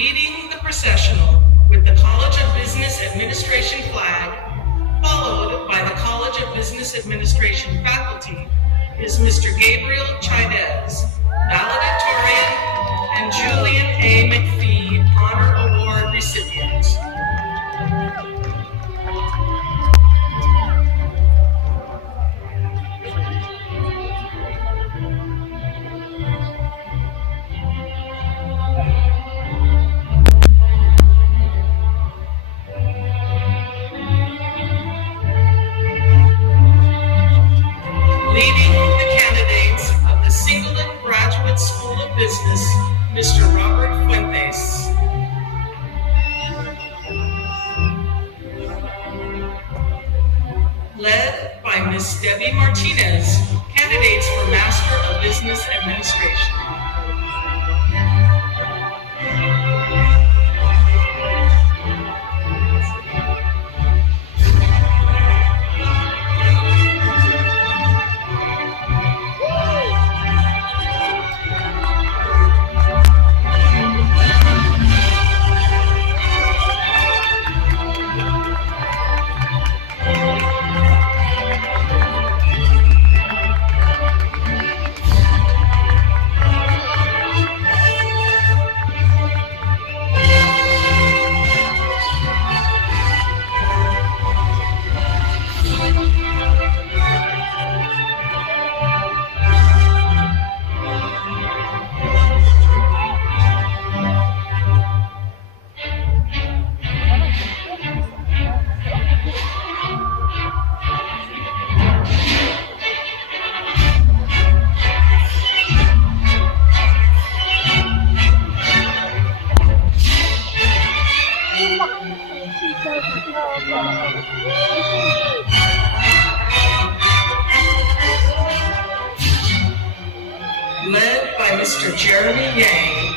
leading the processional with the College of Business Administration flag, followed by the College of Business Administration faculty, is Mr. Gabriel Chaidez, Valedictorian, and Julian A. McPhee, Honor Award recipient. Leading the candidates of the Singleton Graduate School of Business, Mr. Robert Fuentes. Led by Ms. Debbie Martinez, candidates for Master of Business Administration. Led by Mr. Jeremy Yang,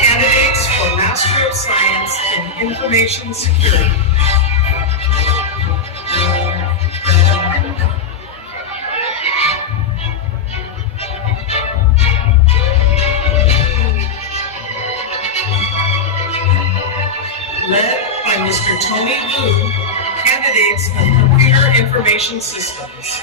candidates for Master of Science in Information Security. Led by Mr. Tony Wu, candidates of Computer Information Systems.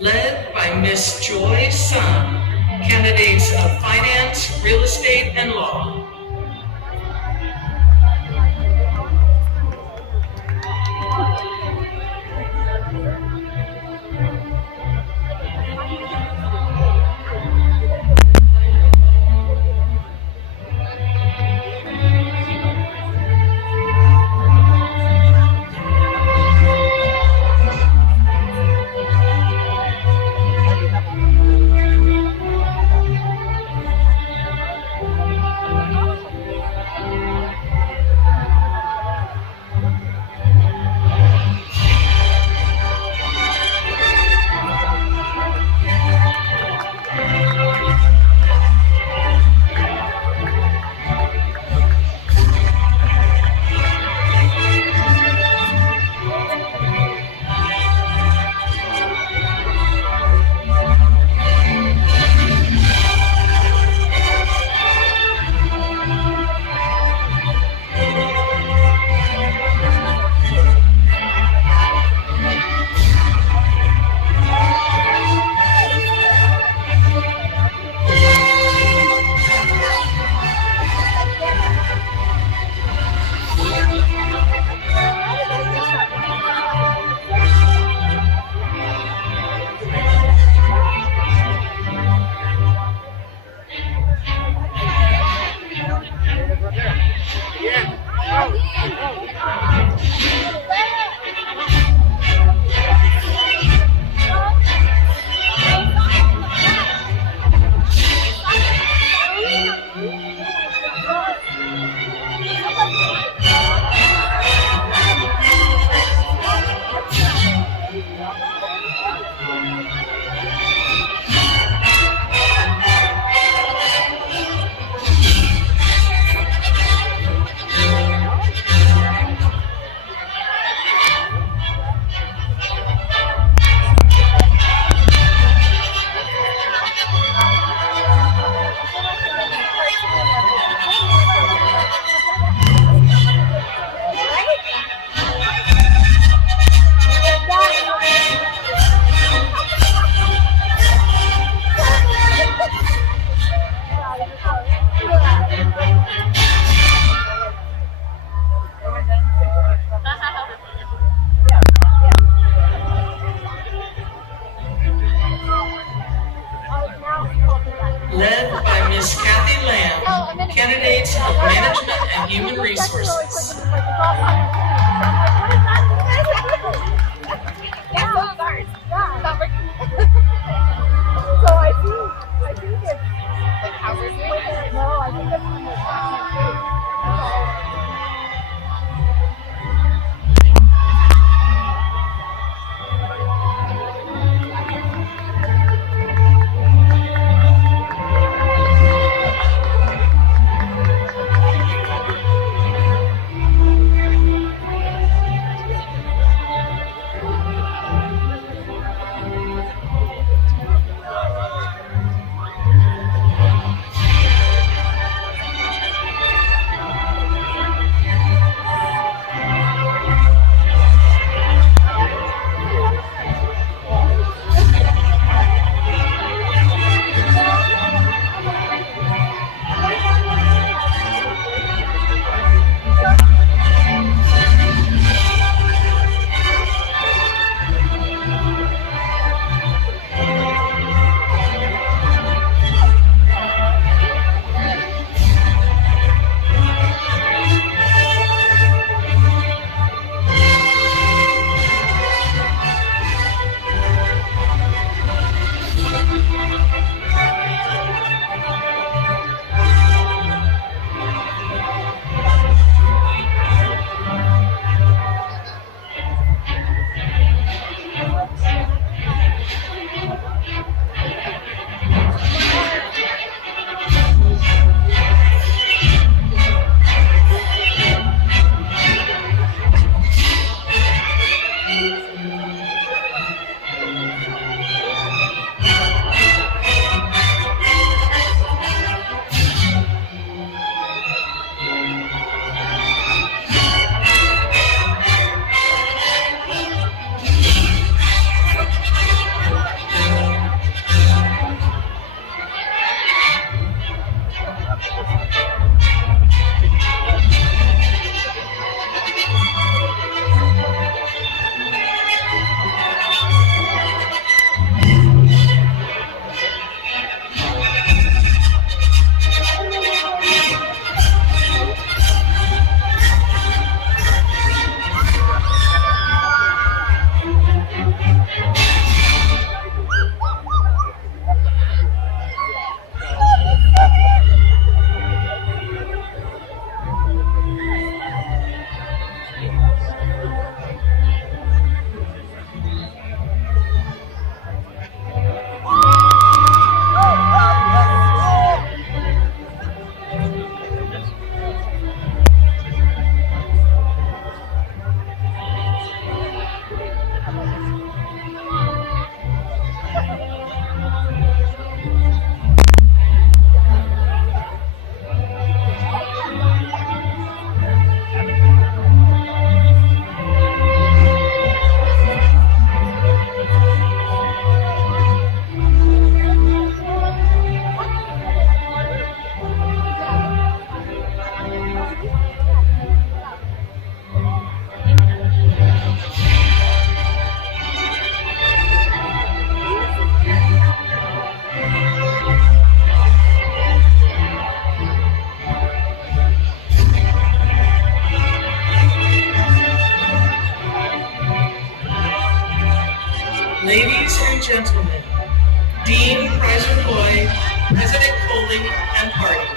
Led by Miss Joy Sun, candidates of finance, real estate, and law. Led by Ms. Kathy Lamb, candidates of management and human resources. Ladies and gentlemen, Dean Kaiser Hoy, President Coley, and party.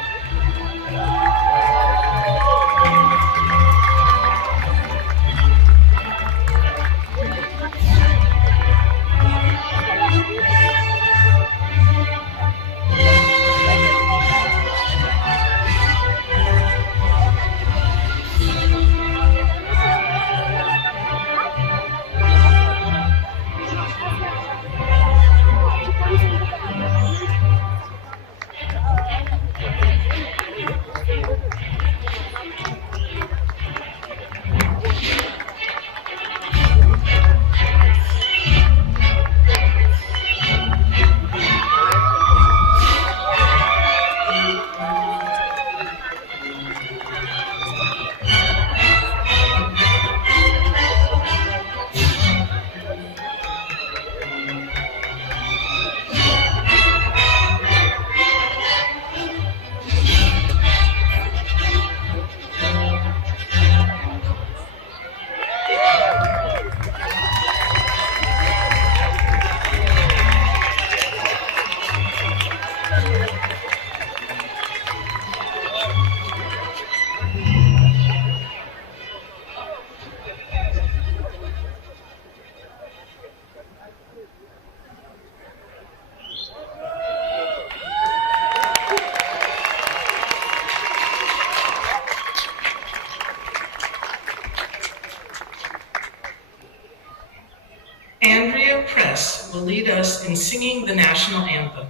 Will lead us in singing the national anthem.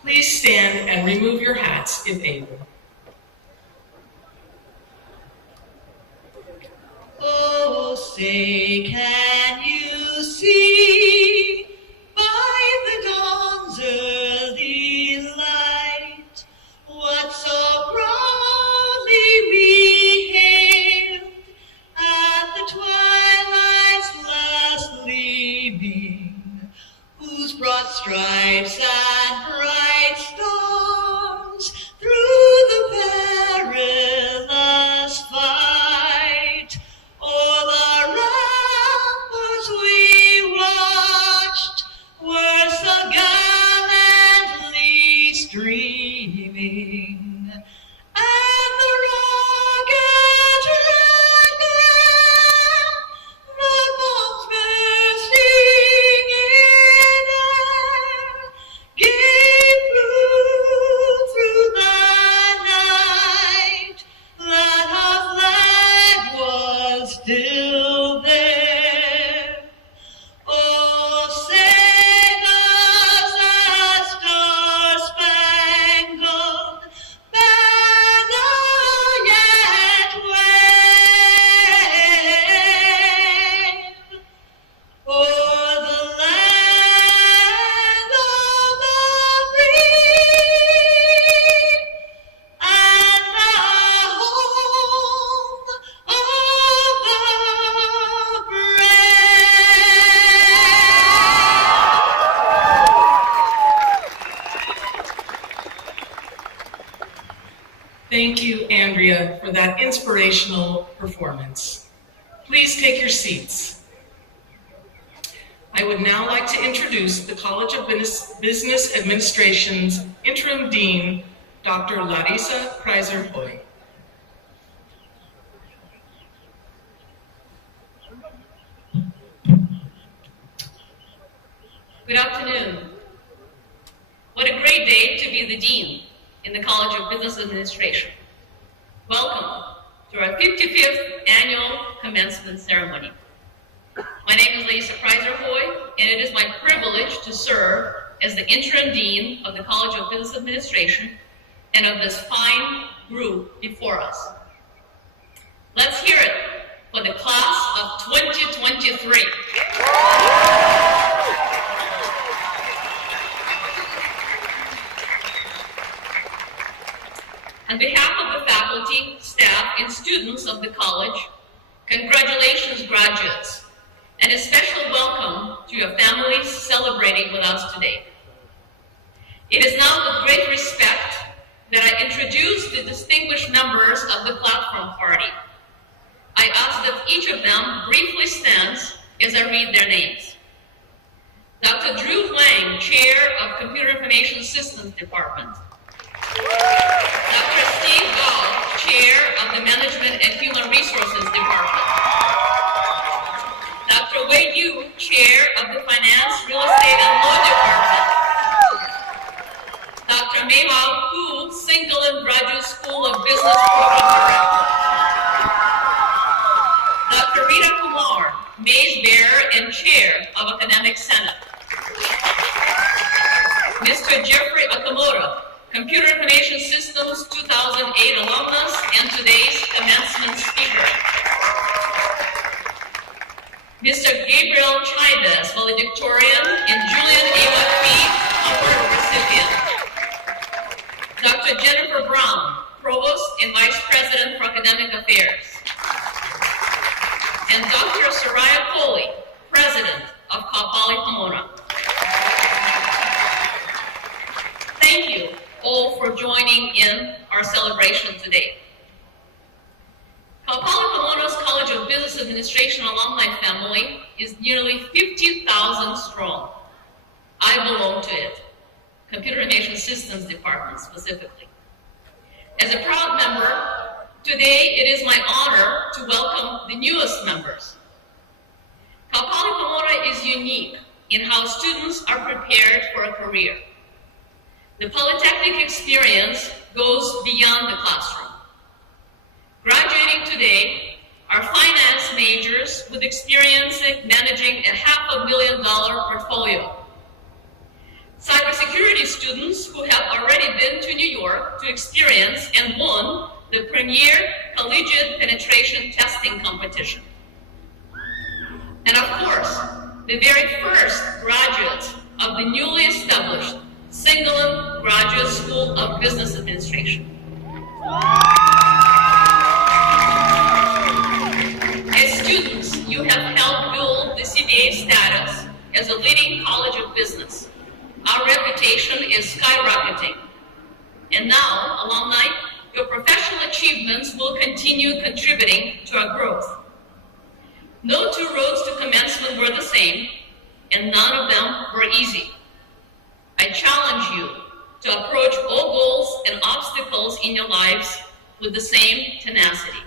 Please stand and remove your hats if able. Oh, say, can you see by the dawn's early light what so proudly we hailed at the twilight's last gleaming, whose broad stripes and bright stars through the perilous fight o'er the ramparts we watched were so gallantly streaming. And the rocket dragon, the bombs bursting in air, gave proof through the night that our flag was still there. Oh, sing us that star-spangled banner yet wave o'er the land of the free and the home of the brave. Thank you, Andrea, for that inspirational performance. Please take your seats. I would now like to introduce the College of Business Administration's Interim Dean, Dr. Larissa Kreiser-Hoy. Good afternoon. What a great day to be the Dean in the College of Business Administration. Welcome to our 55th annual commencement ceremony. My name is Larissa Kreiser-Hoy, and it is my privilege to serve as the Interim Dean of the College of Business Administration and of this fine group before us. Let's hear it for the class of 2023. On behalf of the faculty, staff, and students of the college, congratulations, graduates, and a special welcome to your families celebrating with us today. It is now with great respect that I introduce the distinguished members of the platform party. I ask that each of them briefly stands as I read their names. Dr. Chair of Computer Information Systems Department. Dr. Steve Gall, Chair of the Management and Human Resources Department. Dr. Wei Yu, Chair of the Finance, Real Estate and Law Department. Dr. Mei Mao Hu, Singleton Graduate School of Business Program Director. Dr. Rita Kumar, Maze Bearer and Chair of Academic Senate. Mr. Jeffrey Okamoto, Computer Information Systems 2008 alumnus and today's commencement speaker. Mr. Gabriel Chides, Valedictorian and Julian A. McPhee Award recipient. Dr. Jennifer Brown, Provost and Vice President for Academic Affairs. And Dr. Soraya Coley, President of Cal Poly Pomona. Thank you all for joining in our celebration today. Cal Poly Pomona's College of Business Administration alumni family is nearly 50,000 strong. I belong to it, Computer Information Systems Department specifically. As a proud member, today it is my honor to welcome the newest members. Cal Poly Pomona is unique in how students are prepared for a career. The Polytechnic experience goes beyond the classroom. Graduating today are finance majors with experience in managing a $500,000 portfolio. Cybersecurity students who have already been to New York to experience and won the premier collegiate penetration testing competition. And of course, the very first graduates of the newly established Singleton Graduate School of Business Administration. As students, you have helped build the CBA status as a leading college of business. Our reputation is skyrocketing. And now, alumni, your professional achievements will continue contributing to our growth. No two roads to commencement were the same, and none of them were easy. I challenge you to approach all goals and obstacles in your lives with the same tenacity.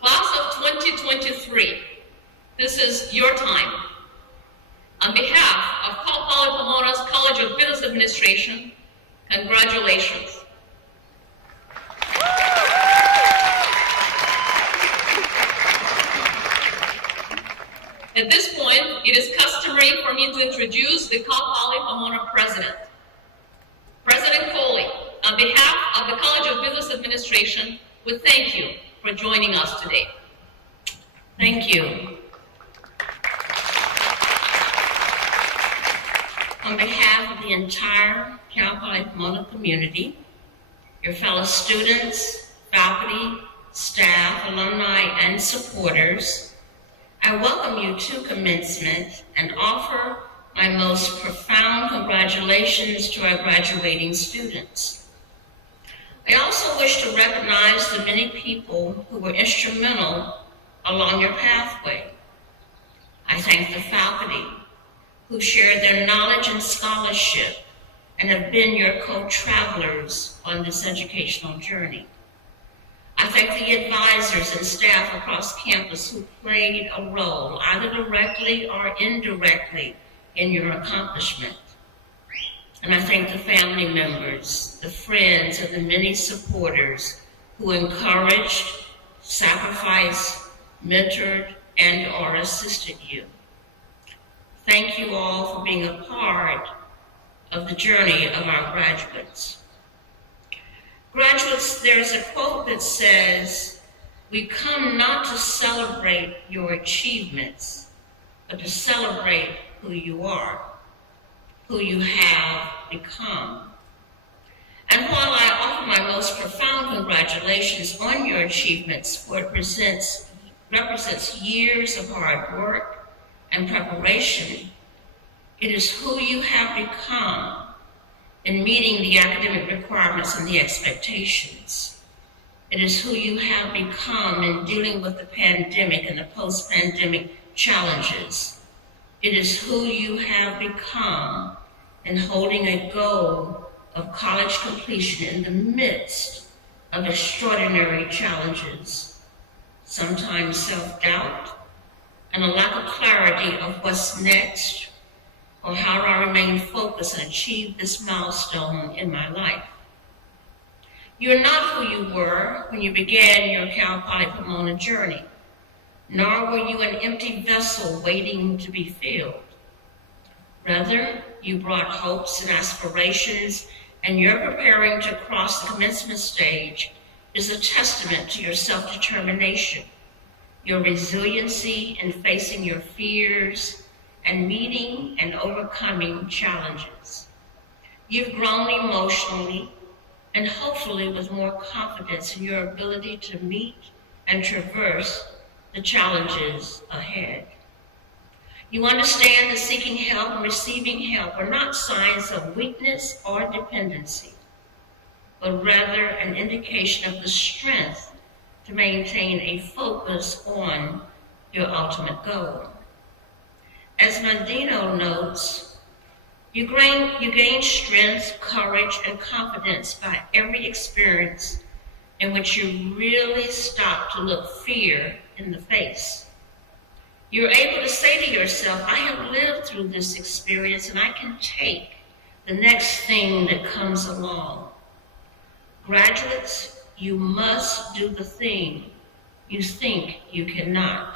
Class of 2023, this is your time. On behalf of Cal Poly Pomona's College of Business Administration, congratulations. At this point, it is customary for me to introduce the Cal Poly Pomona President. President Coley, on behalf of the College of Business Administration, we thank you for joining us today. Thank you. On behalf of the entire Cal Poly Pomona community, your fellow students, faculty, staff, alumni, and supporters, I welcome you to commencement and offer my most profound congratulations to our graduating students. I also wish to recognize the many people who were instrumental along your pathway. I thank the faculty who shared their knowledge and scholarship and have been your co-travelers on this educational journey. I thank the advisors and staff across campus who played a role, either directly or indirectly, in your accomplishment. And I thank the family members, the friends, and the many supporters who encouraged, sacrificed, mentored, and/or assisted you. Thank you all for being a part of the journey of our graduates. Graduates, there's a quote that says, "We come not to celebrate your achievements, but to celebrate who you are, who you have become." And while I offer my most profound congratulations on your achievements, for it represents years of hard work and preparation, it is who you have become in meeting the academic requirements and the expectations. It is who you have become in dealing with the pandemic and the post-pandemic challenges. It is who you have become in holding a goal of college completion in the midst of extraordinary challenges, sometimes self-doubt and a lack of clarity of what's next or how do I remain focused and achieve this milestone in my life. You're not who you were when you began your Cal Poly Pomona journey, nor were you an empty vessel waiting to be filled. Rather, you brought hopes and aspirations, and your preparing to cross the commencement stage is a testament to your self-determination, your resiliency in facing your fears and meeting and overcoming challenges. You've grown emotionally and hopefully with more confidence in your ability to meet and traverse the challenges ahead. You understand that seeking help and receiving help are not signs of weakness or dependency, but rather an indication of the strength to maintain a focus on your ultimate goal. As Mandino notes, you gain strength, courage, and confidence by every experience in which you really stop to look fear in the face. You're able to say to yourself, I have lived through this experience and I can take the next thing that comes along. Graduates, you must do the thing you think you cannot.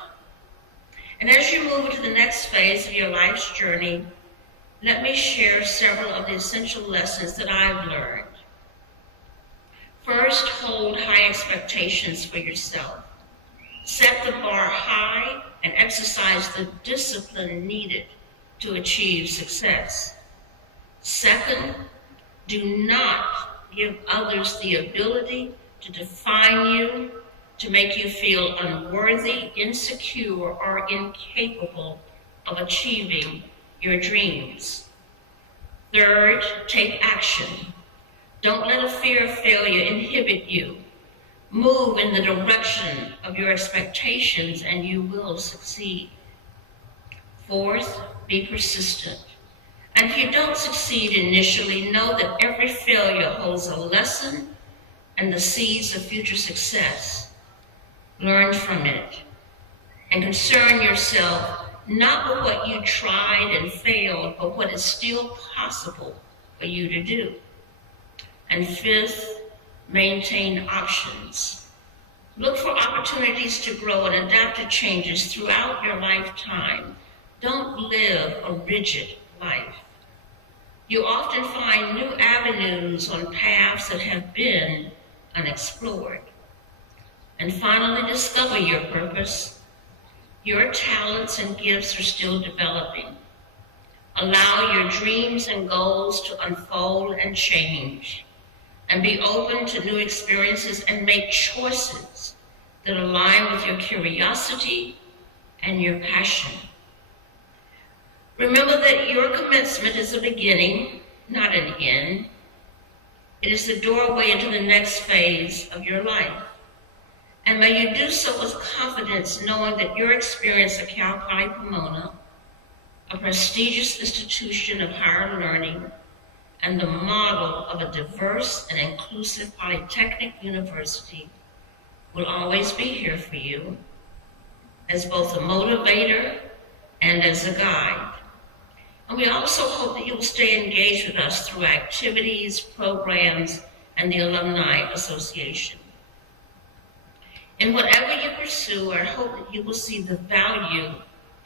And as you move into the next phase of your life's journey, let me share several of the essential lessons that I've learned. First, hold high expectations for yourself. Set the bar high and exercise the discipline needed to achieve success. Second, do not give others the ability to define you, to make you feel unworthy, insecure, or incapable of achieving your dreams. Third, take action. Don't let a fear of failure inhibit you. Move in the direction of your expectations and you will succeed. Fourth, be persistent. And if you don't succeed initially, know that every failure holds a lesson and the seeds of future success. Learn from it and concern yourself not with what you tried and failed, but what is still possible for you to do. And fifth, maintain options. Look for opportunities to grow and adapt to changes throughout your lifetime. Don't live a rigid life. You often find new avenues on paths that have been unexplored. And finally, discover your purpose. Your talents and gifts are still developing. Allow your dreams and goals to unfold and change. And be open to new experiences and make choices that align with your curiosity and your passion. Remember that your commencement is a beginning, not an end. It is the doorway into the next phase of your life. And may you do so with confidence, knowing that your experience at Cal Poly Pomona, a prestigious institution of higher learning, and the model of a diverse and inclusive polytechnic university will always be here for you as both a motivator and as a guide. And we also hope that you will stay engaged with us through activities, programs, and the Alumni Association. In whatever you pursue, I hope that you will see the value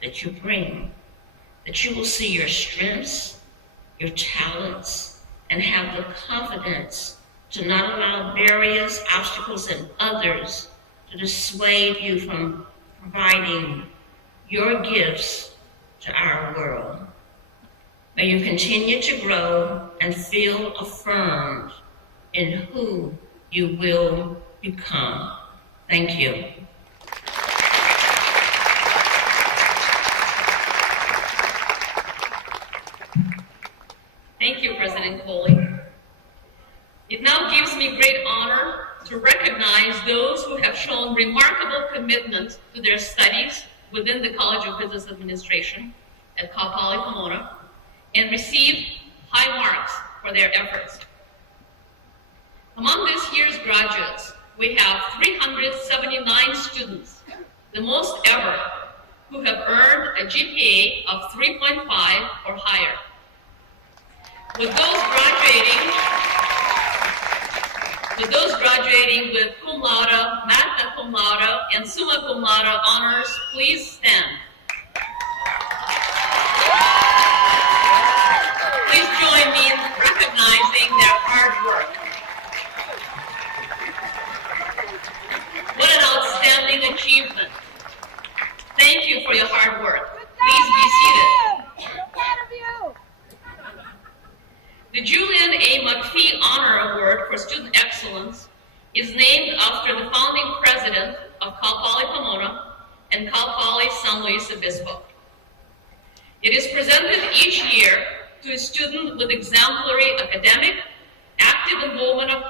that you bring, that you will see your strengths, your talents, and have the confidence to not allow barriers, obstacles, and others to dissuade you from providing your gifts to our world. May you continue to grow and feel affirmed in who you will become. Thank you. Thank you, President Coley. It now gives me great honor to recognize those who have shown remarkable commitment to their studies within the College of Business Administration at Cal Poly Pomona and received high marks for their efforts. Among this year's graduates, we have 379 students, the most ever, who have earned a GPA of 3.5 or higher. With those graduating with cum laude, magna cum laude, and summa cum laude honors, please stand. Please join me in recognizing their hard work. What an outstanding achievement. Thank you for your hard work. Please be seated. I'm proud of you. The Julian A. McPhee Honor Award for Student Excellence is named after the founding president of Cal Poly Pomona and Cal Poly San Luis Obispo. It is presented each year to a student with exemplary academic, active involvement on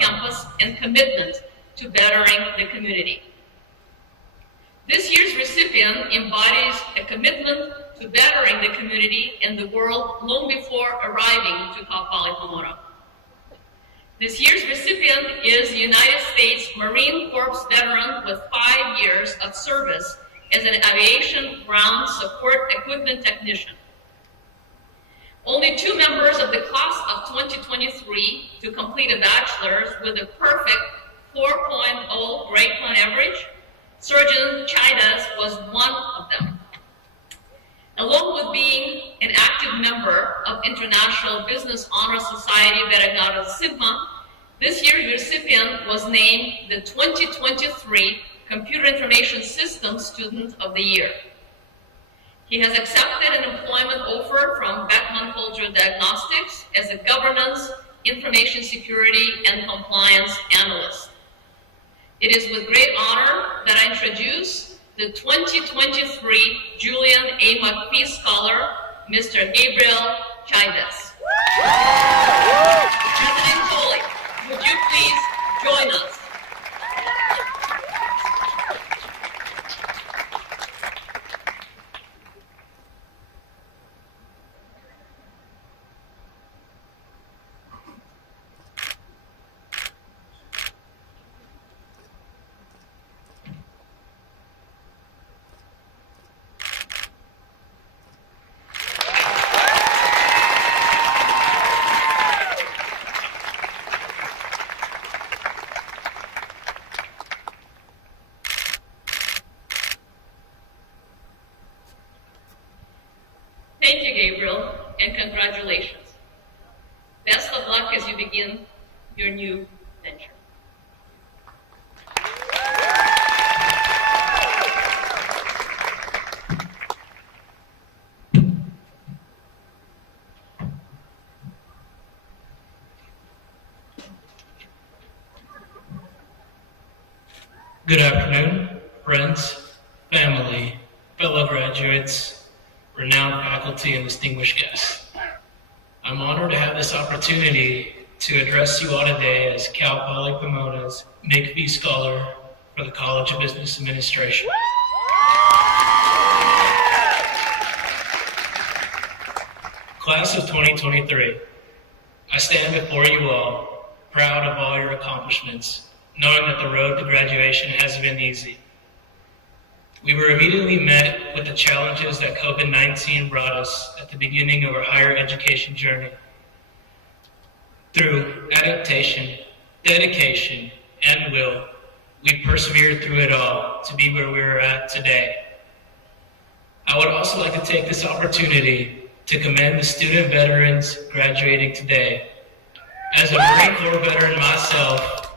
campus, and commitment to bettering the community. This year's recipient embodies a commitment to bettering the community and the world long before arriving to Cal Poly Pomona. This year's recipient is a United States Marine Corps veteran with 5 years of service as an aviation ground support equipment technician. Only 2 members of the class of 2023 to complete a bachelor's with a perfect 4.0 grade point average. Surgeon Chidas was one of them. Along with being an active member of International Business Honor Society Beta Gamma Sigma, this year's recipient was named the 2023 Computer Information Systems Student of the Year. He has accepted an employment offer from Beckman Coulter Diagnostics as a governance, information security, and compliance analyst. It is with great honor that I introduce the 2023 Julian A. McPhee Scholar, Mr. Gabriel Chidas. President Coley, would you please join us? Thank you, Gabriel, and congratulations. Best of luck as you begin your new venture. Good afternoon, friends, family, fellow graduates, renowned faculty, and distinguished guests. I'm honored to have this opportunity to address you all today as Cal Poly Pomona's McPhee Scholar for the College of Business Administration. Class of 2023, I stand before you all, proud of all your accomplishments, knowing that the road to graduation hasn't been easy. We were immediately met with the challenges that COVID-19 brought us at the beginning of our higher education journey. Through adaptation, dedication, and will, we persevered through it all to be where we are at today. I would also like to take this opportunity to commend the student veterans graduating today. As a Marine Corps veteran myself,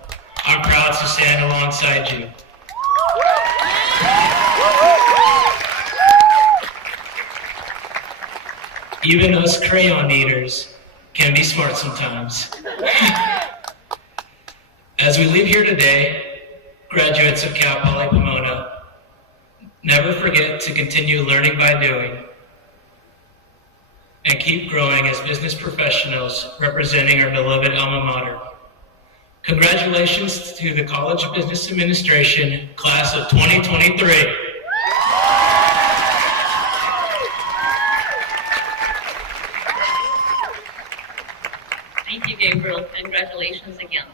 I'm proud to stand alongside you. Even us crayon eaters can be smart sometimes. As we leave here today, graduates of Cal Poly Pomona, never forget to continue learning by doing and keep growing as business professionals representing our beloved alma mater. Congratulations to the College of Business Administration, class of 2023. you, Gabriel. Congratulations again.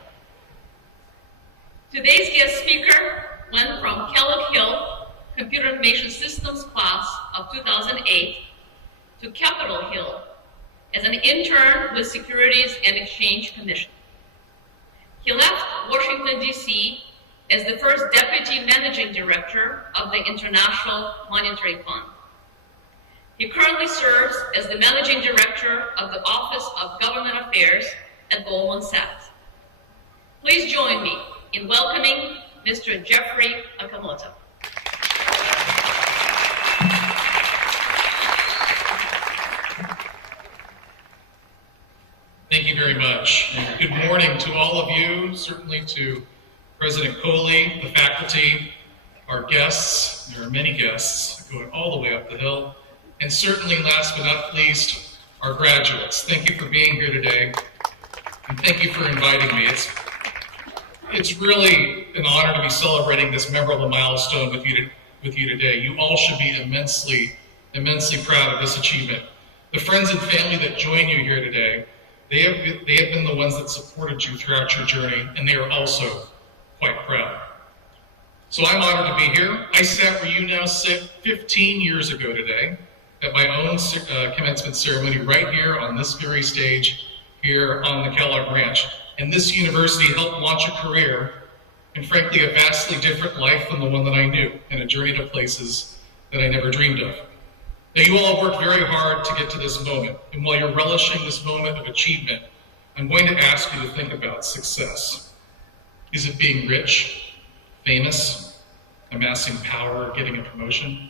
Today's guest speaker went from Kellogg Hill Computer Information Systems class of 2008 to Capitol Hill as an intern with Securities and Exchange Commission. He left Washington, D.C. as the first Deputy Managing Director of the International Monetary Fund. He currently serves as the Managing Director of the Office of Government Affairs at Goldman Sachs. Please join me in welcoming Mr. Jeffrey Okamoto. Thank you very much. And good morning to all of you, certainly to President Coley, the faculty, our guests. There are many guests going all the way up the hill. And certainly, last but not least, our graduates. Thank you for being here today. And thank you for inviting me. It's really an honor to be celebrating this memorable milestone with you today. You all should be immensely proud of this achievement. The friends and family that join you here today, they have been the ones that supported you throughout your journey, and they are also quite proud. So I'm honored to be here. I sat where you now sit 15 years ago today at my own commencement ceremony right here on this very stage here on the Kellogg branch. And this university helped launch a career and frankly a vastly different life than the one that I knew, and a journey to places that I never dreamed of. Now, you all have worked very hard to get to this moment, and while you're relishing this moment of achievement, I'm going to ask you to think about success. Is it being rich, famous, amassing power, getting a promotion,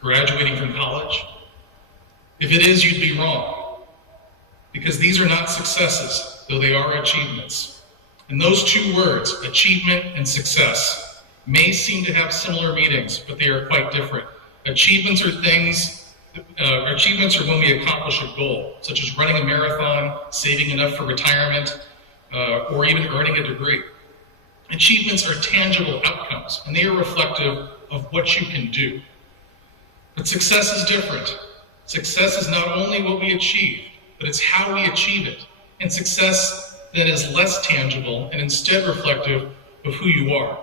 graduating from college? If it is, you'd be wrong, because these are not successes, though they are achievements. And those two words, achievement and success, may seem to have similar meanings, but they are quite different. Achievements are when we accomplish a goal, such as running a marathon, saving enough for retirement, or even earning a degree. Achievements are tangible outcomes, and they are reflective of what you can do. But success is different. Success is not only what we achieve, but it's how we achieve it. And success then is less tangible and instead reflective of who you are.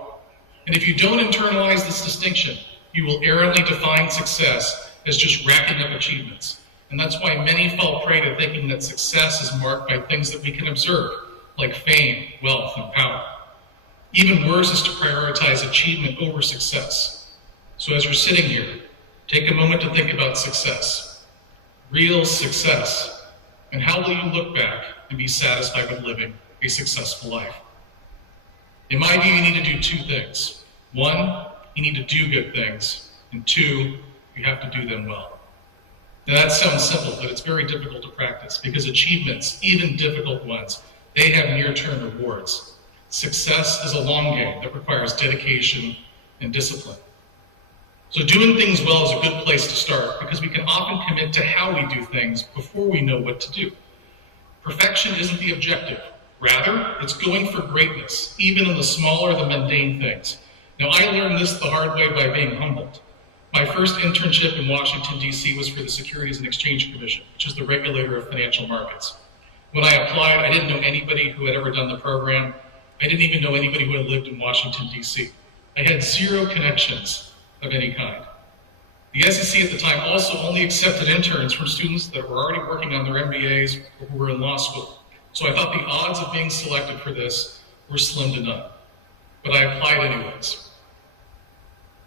And if you don't internalize this distinction, you will errantly define success as just racking up achievements. And that's why many fall prey to thinking that success is marked by things that we can observe, like fame, wealth, and power. Even worse is to prioritize achievement over success. So as you're sitting here, take a moment to think about success, real success, and how will you look back and be satisfied with living a successful life? In my view, you need to do two things. One, you need to do good things, and two, you have to do them well. Now that sounds simple, but it's very difficult to practice because achievements, even difficult ones, they have near-term rewards. Success is a long game that requires dedication and discipline. So doing things well is a good place to start because we can often commit to how we do things before we know what to do. Perfection isn't the objective. Rather, it's going for greatness, even in the smaller, the mundane things. Now, I learned this the hard way by being humbled. My first internship in Washington, D.C. was for the Securities and Exchange Commission, which is the regulator of financial markets. When I applied, I didn't know anybody who had ever done the program. I didn't even know anybody who had lived in Washington, D.C. I had zero connections of any kind. The SEC at the time also only accepted interns from students that were already working on their MBAs or who were in law school. So I thought the odds of being selected for this were slim to none. But I applied anyways.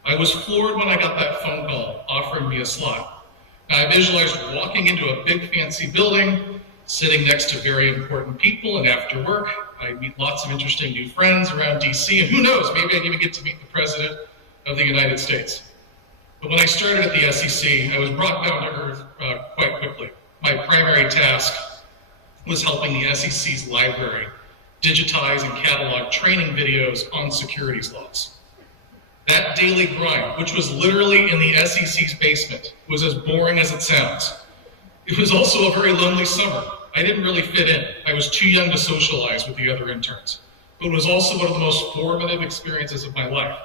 I was floored when I got that phone call offering me a slot. Now, I visualized walking into a big fancy building, sitting next to very important people, and after work, I'd meet lots of interesting new friends around DC, and who knows, maybe I'd even get to meet the President of the United States. But when I started at the SEC, I was brought down to earth quite quickly. My primary task was helping the SEC's library digitize and catalog training videos on securities laws. That daily grind, which was literally in the SEC's basement, was as boring as it sounds. It was also a very lonely summer. I didn't really fit in. I was too young to socialize with the other interns. But it was also one of the most formative experiences of my life.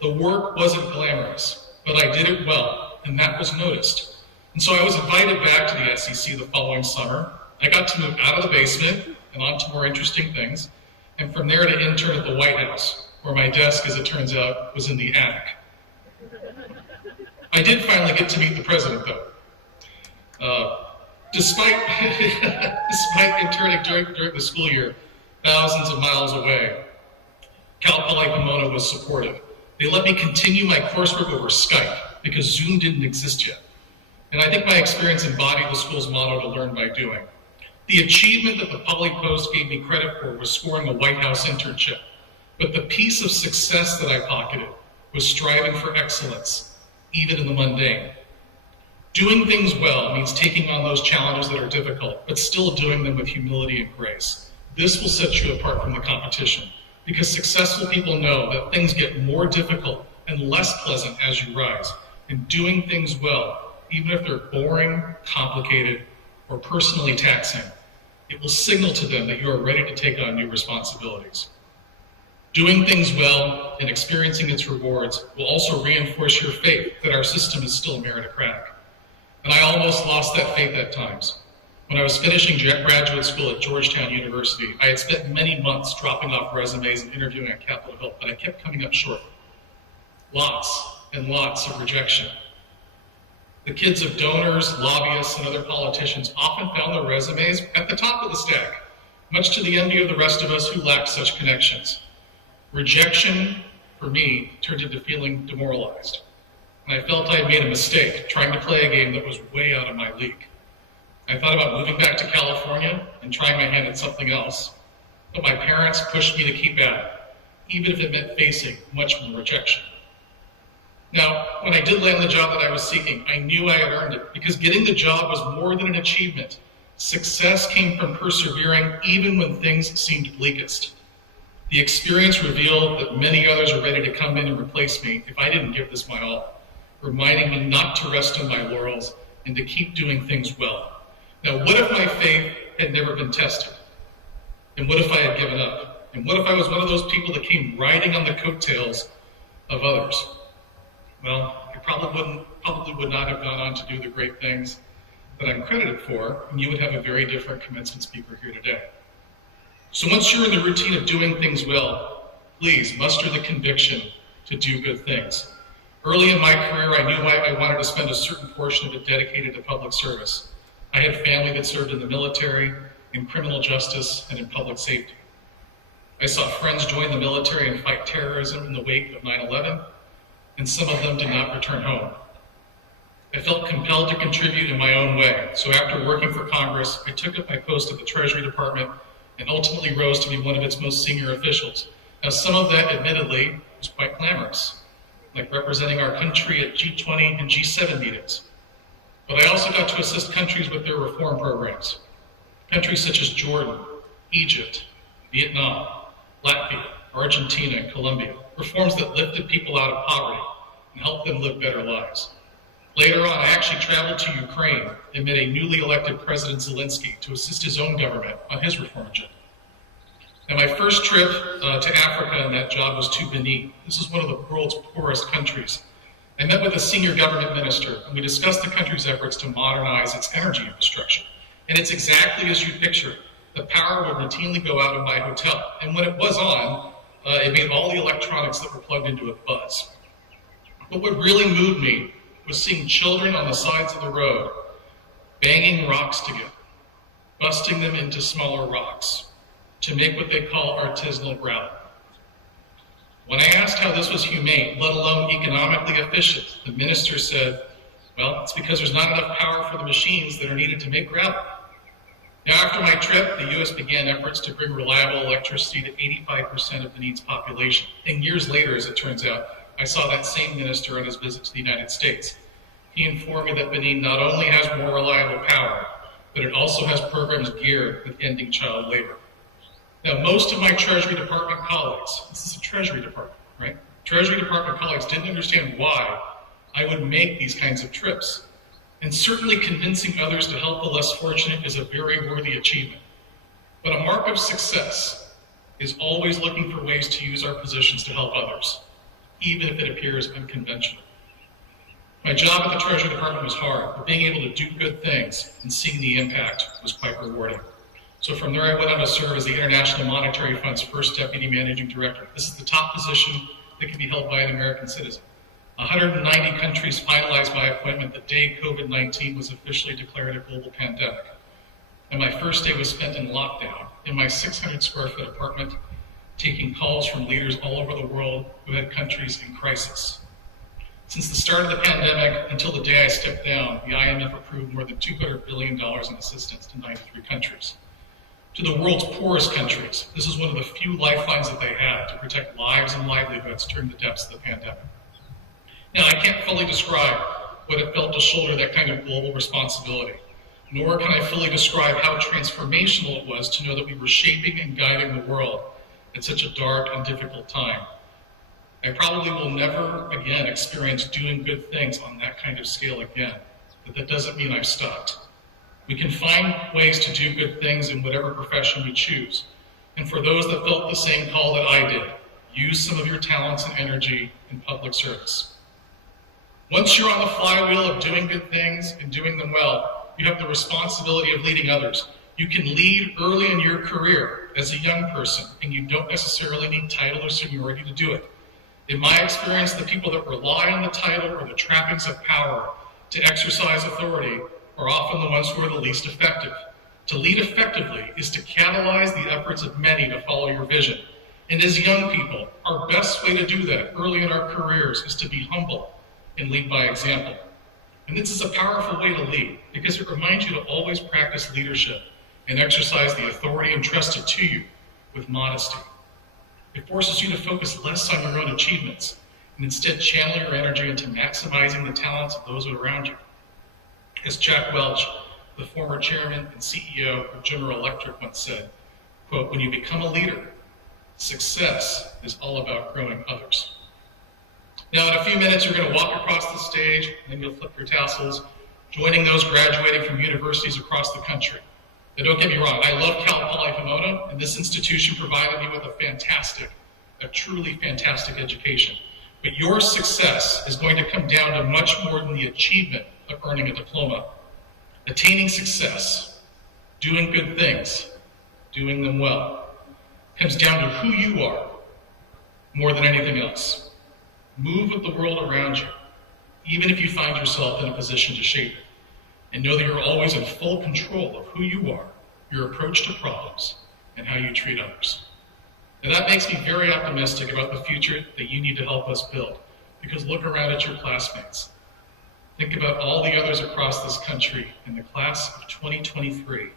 The work wasn't glamorous, but I did it well, and that was noticed. And so I was invited back to the SEC the following summer. I got to move out of the basement, and on to more interesting things, and from there to intern at the White House, where my desk, as it turns out, was in the attic. I did finally get to meet the president, though. Despite interning during the school year, thousands of miles away, Cal Poly Pomona was supportive. They let me continue my coursework over Skype because Zoom didn't exist yet. And I think my experience embodied the school's motto to learn by doing. The achievement that the Poly Post gave me credit for was scoring a White House internship. But the piece of success that I pocketed was striving for excellence, even in the mundane. Doing things well means taking on those challenges that are difficult, but still doing them with humility and grace. This will set you apart from the competition, because successful people know that things get more difficult and less pleasant as you rise. And doing things well, even if they're boring, complicated, or personally taxing, it will signal to them that you are ready to take on new responsibilities. Doing things well and experiencing its rewards will also reinforce your faith that our system is still meritocratic. And I almost lost that faith at times. When I was finishing graduate school at Georgetown University, I had spent many months dropping off resumes and interviewing at Capitol Hill, but I kept coming up short. Lots and lots of rejection. The kids of donors, lobbyists, and other politicians often found their resumes at the top of the stack, much to the envy of the rest of us who lacked such connections. Rejection, for me, turned into feeling demoralized. And I felt I had made a mistake trying to play a game that was way out of my league. I thought about moving back to California and trying my hand at something else, but my parents pushed me to keep at it, even if it meant facing much more rejection. Now, when I did land the job that I was seeking, I knew I had earned it, because getting the job was more than an achievement. Success came from persevering even when things seemed bleakest. The experience revealed that many others are ready to come in and replace me if I didn't give this my all, reminding me not to rest on my laurels and to keep doing things well. Now, what if my faith had never been tested? And what if I had given up? And what if I was one of those people that came riding on the coattails of others? Well, I probably would not have gone on to do the great things that I'm credited for, and you would have a very different commencement speaker here today. So once you're in the routine of doing things well, please muster the conviction to do good things. Early in my career, I knew I wanted to spend a certain portion of it dedicated to public service. I had family that served in the military, in criminal justice, and in public safety. I saw friends join the military and fight terrorism in the wake of 9/11, and some of them did not return home. I felt compelled to contribute in my own way, so after working for Congress, I took up my post at the Treasury Department and ultimately rose to be one of its most senior officials. Now, some of that, admittedly, was quite glamorous, like representing our country at G20 and G7 meetings. But I also got to assist countries with their reform programs. Countries such as Jordan, Egypt, Vietnam, Latvia, Argentina, and Colombia. Reforms that lifted people out of poverty and helped them live better lives. Later on, I actually traveled to Ukraine and met a newly elected President Zelensky to assist his own government on his reform agenda. Now, my first trip to Africa in that job was to Benin. This is one of the world's poorest countries. I met with a senior government minister, and we discussed the country's efforts to modernize its energy infrastructure. And it's exactly as you picture. The power would routinely go out of my hotel, and when it was on, it made all the electronics that were plugged into it buzz. But what really moved me was seeing children on the sides of the road banging rocks together, busting them into smaller rocks to make what they call artisanal gravel. When I asked how this was humane, let alone economically efficient, the minister said, well, it's because there's not enough power for the machines that are needed to make gravel. Now, after my trip, the U.S. began efforts to bring reliable electricity to 85% of Benin's population. And years later, as it turns out, I saw that same minister on his visit to the United States. He informed me that Benin not only has more reliable power, but it also has programs geared with ending child labor. Now, most of my Treasury Department colleagues, this is a Treasury Department, right? Treasury Department colleagues didn't understand why I would make these kinds of trips. And certainly convincing others to help the less fortunate is a very worthy achievement. But a mark of success is always looking for ways to use our positions to help others, even if it appears unconventional. My job at the Treasury Department was hard, but being able to do good things and seeing the impact was quite rewarding. So from there, I went on to serve as the International Monetary Fund's first Deputy Managing Director. This is the top position that can be held by an American citizen. 190 countries finalized my appointment the day COVID-19 was officially declared a global pandemic. And my first day was spent in lockdown in my 600 square foot apartment, taking calls from leaders all over the world who had countries in crisis. Since the start of the pandemic until the day I stepped down, the IMF approved more than $200 billion in assistance to 93 countries. To the world's poorest countries, this is one of the few lifelines that they had to protect lives and livelihoods during the depths of the pandemic. Now, I can't fully describe what it felt to shoulder that kind of global responsibility, nor can I fully describe how transformational it was to know that we were shaping and guiding the world at such a dark and difficult time. I probably will never again experience doing good things on that kind of scale again, but that doesn't mean I've stopped. We can find ways to do good things in whatever profession we choose. And for those that felt the same call that I did, use some of your talents and energy in public service. Once you're on the flywheel of doing good things and doing them well, you have the responsibility of leading others. You can lead early in your career as a young person, and you don't necessarily need title or seniority to do it. In my experience, the people that rely on the title or the trappings of power to exercise authority are often the ones who are the least effective. To lead effectively is to catalyze the efforts of many to follow your vision. And as young people, our best way to do that early in our careers is to be humble and lead by example. And this is a powerful way to lead because it reminds you to always practice leadership and exercise the authority entrusted to you with modesty. It forces you to focus less on your own achievements and instead channel your energy into maximizing the talents of those around you. As Jack Welch, the former chairman and CEO of General Electric once said, quote, "When you become a leader, success is all about growing others." Now, in a few minutes, you're going to walk across the stage, and then you'll flip your tassels, joining those graduating from universities across the country. Now, don't get me wrong, I love Cal Poly Pomona, and this institution provided me with a truly fantastic education. But your success is going to come down to much more than the achievement of earning a diploma. Attaining success, doing good things, doing them well, comes down to who you are more than anything else. Move with the world around you, even if you find yourself in a position to shape it. And know that you're always in full control of who you are, your approach to problems, and how you treat others. And that makes me very optimistic about the future that you need to help us build. Because look around at your classmates. Think about all the others across this country in the class of 2023.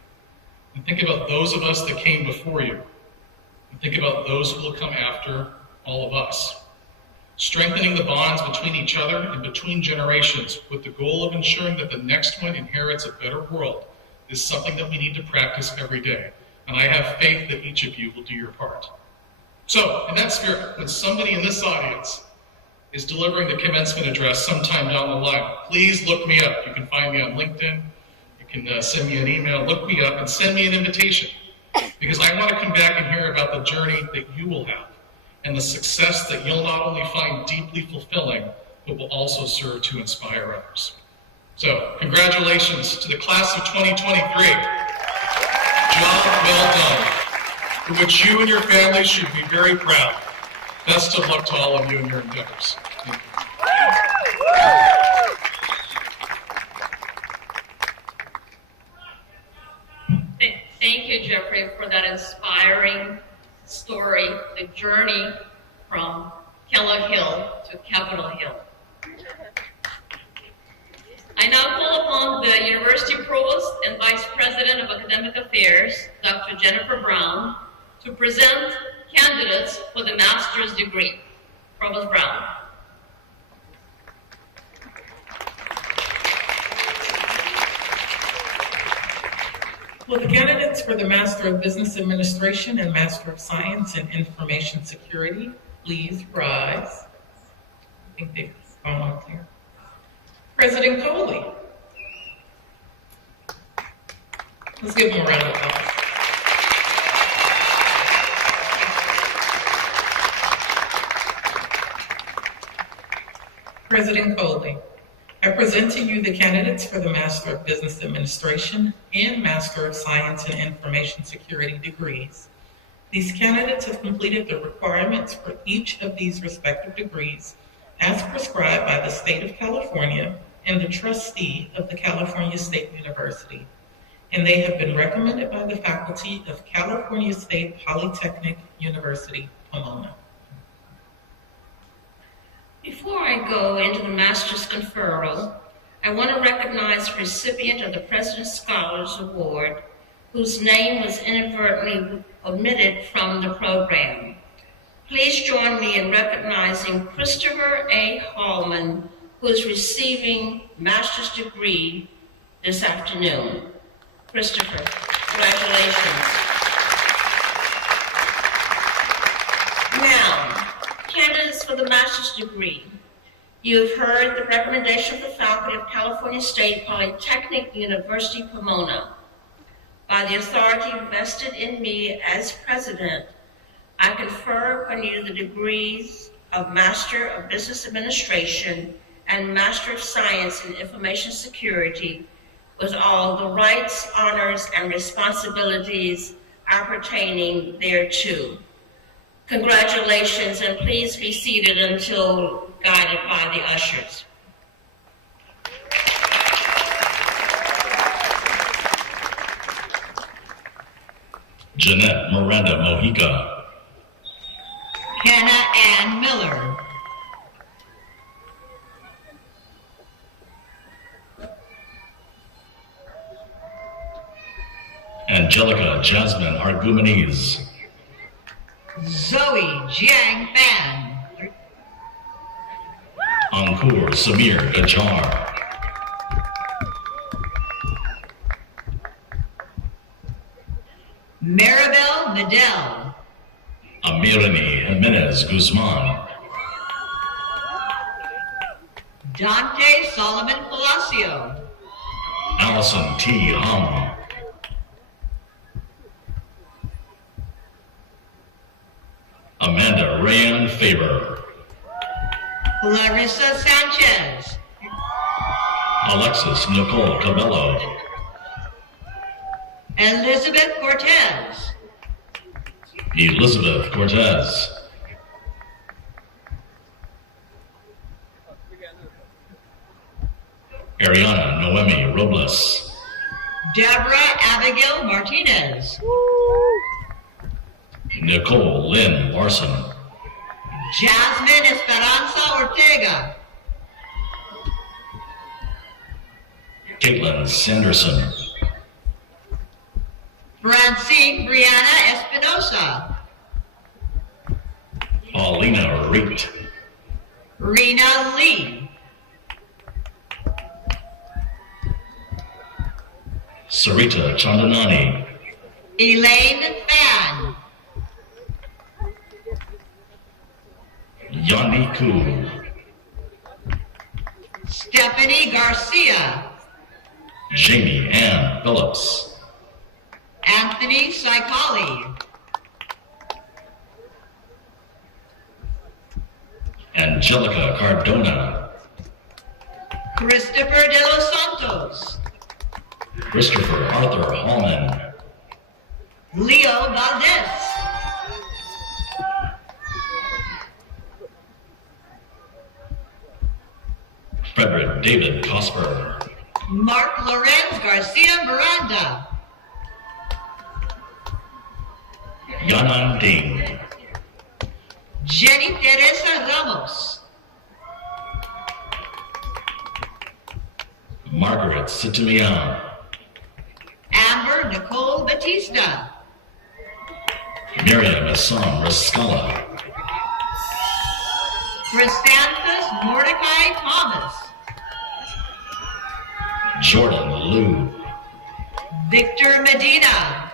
And think about those of us that came before you. And think about those who will come after all of us. Strengthening the bonds between each other and between generations with the goal of ensuring that the next one inherits a better world is something that we need to practice every day. And I have faith that each of you will do your part. So, in that spirit, when somebody in this audience is delivering the commencement address sometime down the line, please look me up. You can find me on LinkedIn. You can send me an email, look me up, and send me an invitation. Because I want to come back and hear about the journey that you will have and the success that you'll not only find deeply fulfilling, but will also serve to inspire others. So, congratulations to the class of 2023. Job well done, for which you and your families should be very proud. Best of luck to all of you in your endeavors. Thank you. Thank you, Jeffrey, for that inspiring story, the journey from Kellogg Hill to Capitol Hill. I now call upon the University Provost and Vice President of Academic Affairs, Dr. Jennifer Brown, to present candidates for the master's degree. Provost Brown. Will the candidates for the Master of Business Administration and Master of Science in Information Security please rise? I think they've gone up there. President Coley. Let's give him a round of applause. President Coley. I present to you the candidates for the Master of Business Administration and Master of Science in Information Security degrees. These candidates have completed the requirements for each of these respective degrees as prescribed by the State of California and the trustee of the California State University, and they have been recommended by the faculty of California State Polytechnic University, Pomona. Before I go into the master's conferral, I want to recognize the recipient of the President's Scholars Award, whose name was inadvertently omitted from the program. Please join me in recognizing Christopher A. Hallman, who is receiving master's degree this afternoon. Christopher, congratulations. Now, candidates for the master's degree. You have heard the recommendation of the faculty of California State Polytechnic University, Pomona. By the authority vested in me as president, I confer upon you the degrees of Master of Business Administration and Master of Science in Information Security with all the rights, honors, and responsibilities appertaining thereto. Congratulations, and please be seated until guided by the ushers. Jeanette Miranda Mojica. Hannah Ann Miller. Angelica Jasmine Argumenes. Zoe Jiang Fan. Ankur Samir Gajar. Maribel Medell. Amirani Jimenez Guzman. Dante Solomon Palacio. Allison T. Hum. Amanda Rayan Faber. Larissa Sanchez. Alexis Nicole Cabello. Elizabeth Cortez. Elizabeth Cortez. Ariana Noemi Robles. Deborah Abigail Martinez. Nicole Lynn Larson. Jasmine Esperanza Ortega. Caitlin Sanderson. Francine Brianna Espinosa. Paulina Reet. Rena Lee. Sarita Chandanani. Elaine Fan. Yanni Koo. Stephanie Garcia. Jamie Ann Phillips. Anthony Saikali. Angelica Cardona. Christopher de los Santos. Christopher Arthur Hallman. Leo Valdez. Frederick David Cosper. Mark Lorenz Garcia Miranda. Yanan Ding. Jenny Teresa Ramos. Margaret Sitimian. Amber Nicole Batista. Miriam Assam Rascala. Chrysanthus Mordecai Thomas. Jordan Liu. Victor Medina.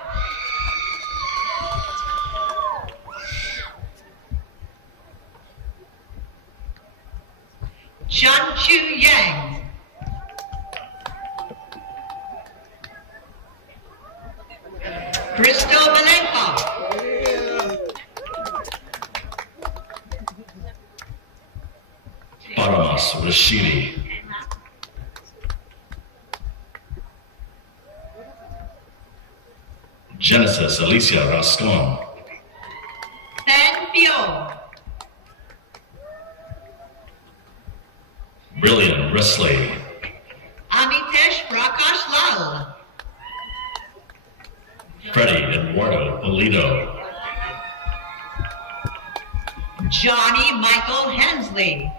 Chan Chu Yang. Christo Malenkov. Paramas Rashidi. Genesis Alicia Rascon. Fan Pio. Brilliant Risley. Amitesh Prakash Lal. Freddie Eduardo Polito. Johnny Michael Hensley.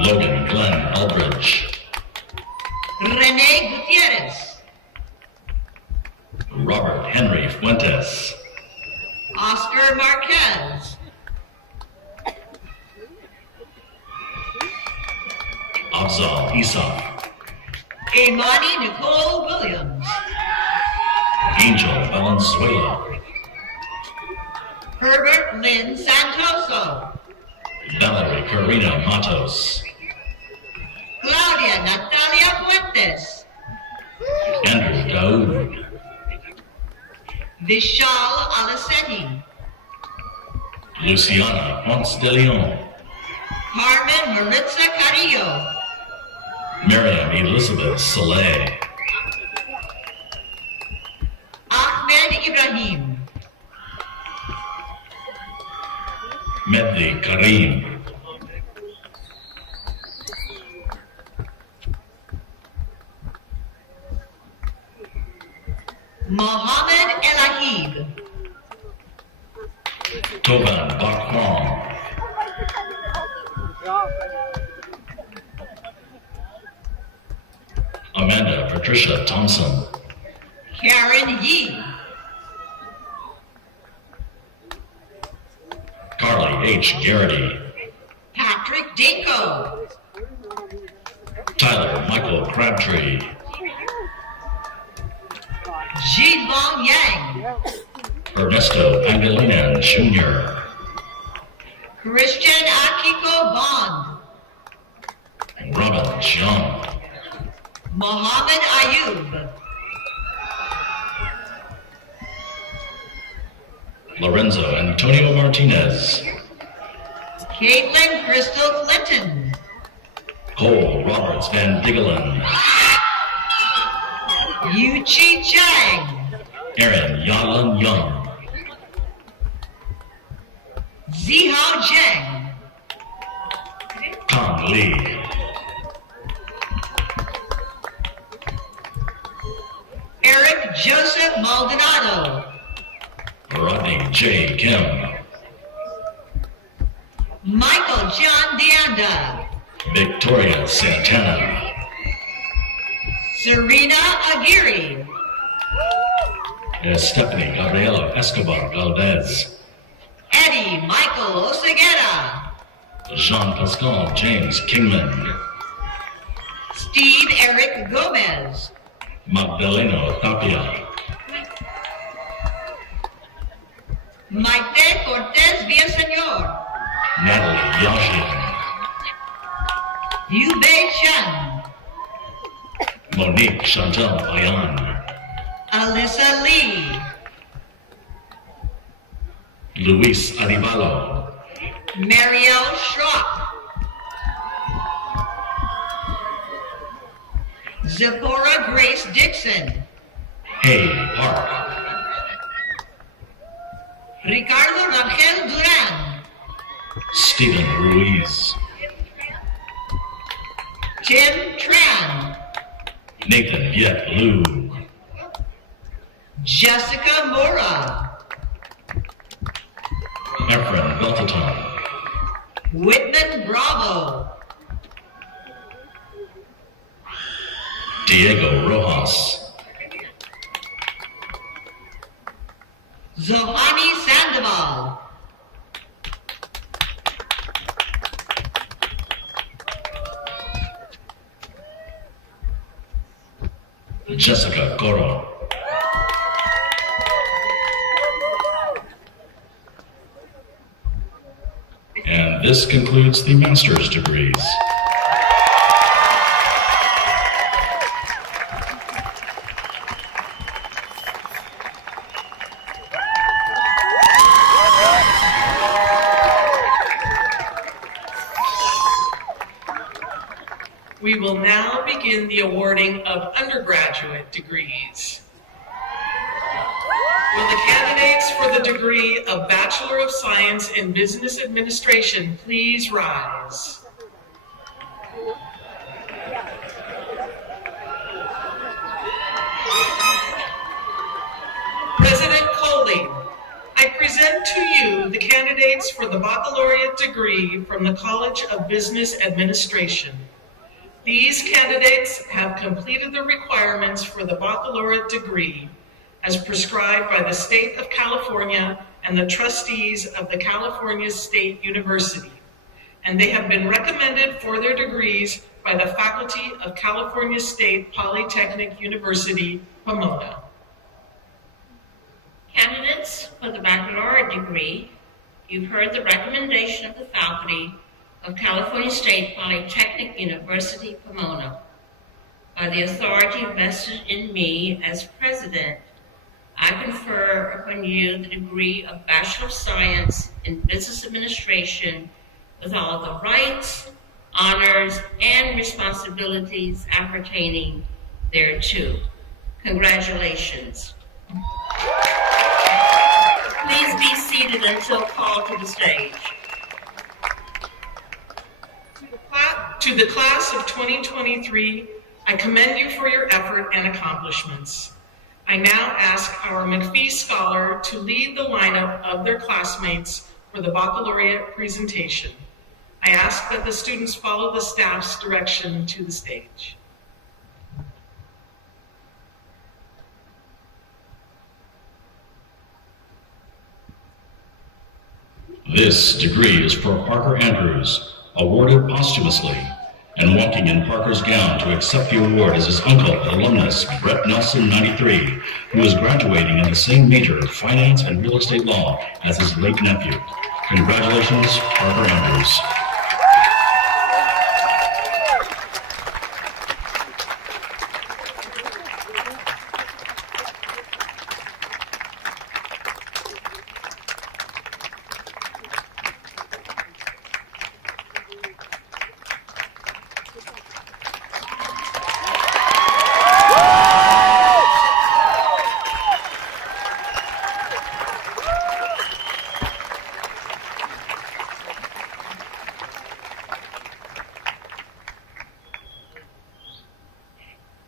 Logan Glenn Aldridge. Rene Gutierrez. Robert Henry Fuentes. Oscar Marquez. Afzal Isaf. Imani Nicole Williams. Angel Valenzuela. Herbert Lynn Santoso. Valerie Karina Matos. Claudia Natalia Fuentes. Andrew Daoud. Vishal Alasetti. Luciana Ponce de Leon. Carmen Maritza Carrillo. Miriam Elizabeth Saleh. Ahmed Ibrahim. Mehdi Karim. Mohammed Elahib. Toban Bakwan. Amanda Patricia Thompson. Karen Yee. Carly H. Garrity. Patrick Dinko. Tyler Michael Crabtree. Jilong Yang. Ernesto Pangilinan Jr. Christian Akiko Bond. Robin Jiang. Mohammed Ayub. Lorenzo Antonio Martinez. Caitlin Crystal Clinton. Cole Roberts Van Diggelen. Yuchi Chang. Aaron Yalan Young. Zihao Zheng. Kang Lee. Eric Joseph Maldonado. Rodney J. Kim. Michael John Deanda. Victoria Santana. Serena Aguirre. Stephanie Gabriela Escobar Valdez. Eddie Michael Oseguera. Jean-Pascal James Kingman. Steve Eric Gomez. Magdaleno Tapia. Maite Cortez Villaseñor. Natalie Yajian. Yubei Chen. Monique Chantal Bayan. Alyssa Lee. Luis Arivalo. Marielle Schrock. Zipporah Grace Dixon. Hay Park. Ricardo Rangel Duran. Stephen Ruiz. Tim Tran. Nathan Yet Liu. Jessica Mora. Efren Beltaton. Whitman Bravo. Diego Rojas. Zohani Sandoval. Jessica Coro. And this concludes the master's degrees. We will now begin the awarding of undergraduate degrees. Will the candidates for the degree of Bachelor of Science in Business Administration please rise? President Coley, I present to you the candidates for the baccalaureate degree from the College of Business Administration. These candidates have completed the requirements for the baccalaureate degree as prescribed by the State of California and the trustees of the California State University, and they have been recommended for their degrees by the faculty of California State Polytechnic University, Pomona. Candidates for the baccalaureate degree, you've heard the recommendation of the faculty of California State Polytechnic University, Pomona. By the authority vested in me as president, I confer upon you the degree of Bachelor of Science in Business Administration with all the rights, honors, and responsibilities appertaining thereto. Congratulations. Please be seated until called to the stage. To the class of 2023, I commend you for your effort and accomplishments. I now ask our McPhee Scholar to lead the lineup of their classmates for the baccalaureate presentation. I ask that the students follow the staff's direction to the stage. This degree is for Parker Andrews, awarded posthumously, and walking in Parker's gown to accept the award is his uncle and alumnus, Brett Nelson, 93, who is graduating in the same major of finance and real estate law as his late nephew. Congratulations, Parker Andrews.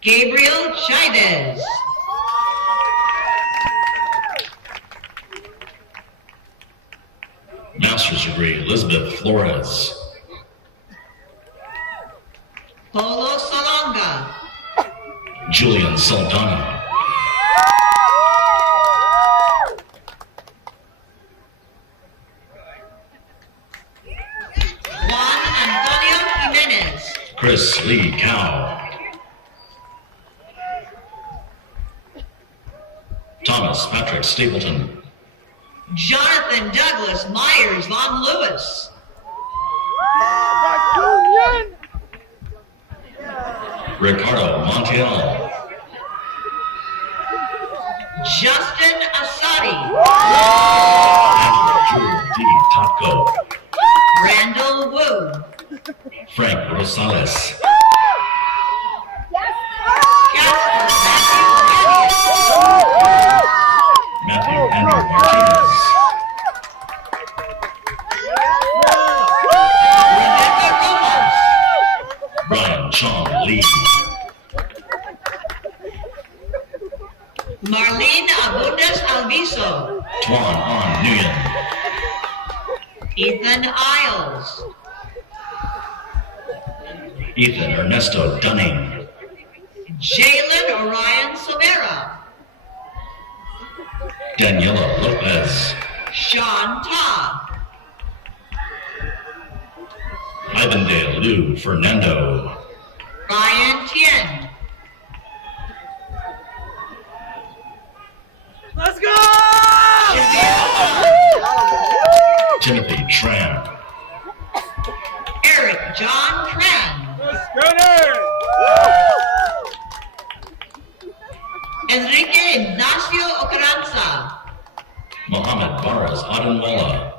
Gabriel Chaidez. Master's degree, Elizabeth Flores. Polo Salonga. Julian Saldana. Juan Antonio Jimenez. Chris Lee Cow. Thomas Patrick Stapleton. Jonathan Douglas Myers Von Lewis. Ricardo Montiel. Justin Asadi. Andrew D. Topko. Randall Wu. Frank Rosales. Matthew Andrew Martinez. Brian Sean Lee. Marlene Abundes Alviso. Tuan On Nguyen. Ethan Isles. Ethan Ernesto Dunning. Jalen Orion Sobera. Daniela Lopez. Sean Ta. Ivandale Lou Fernando. Ryan Tien. Let's go! Timothy Tran. Eric John Tran. Let's go there! Enrique Ignacio Ocaranza. Mohammed Baraz Adenwala.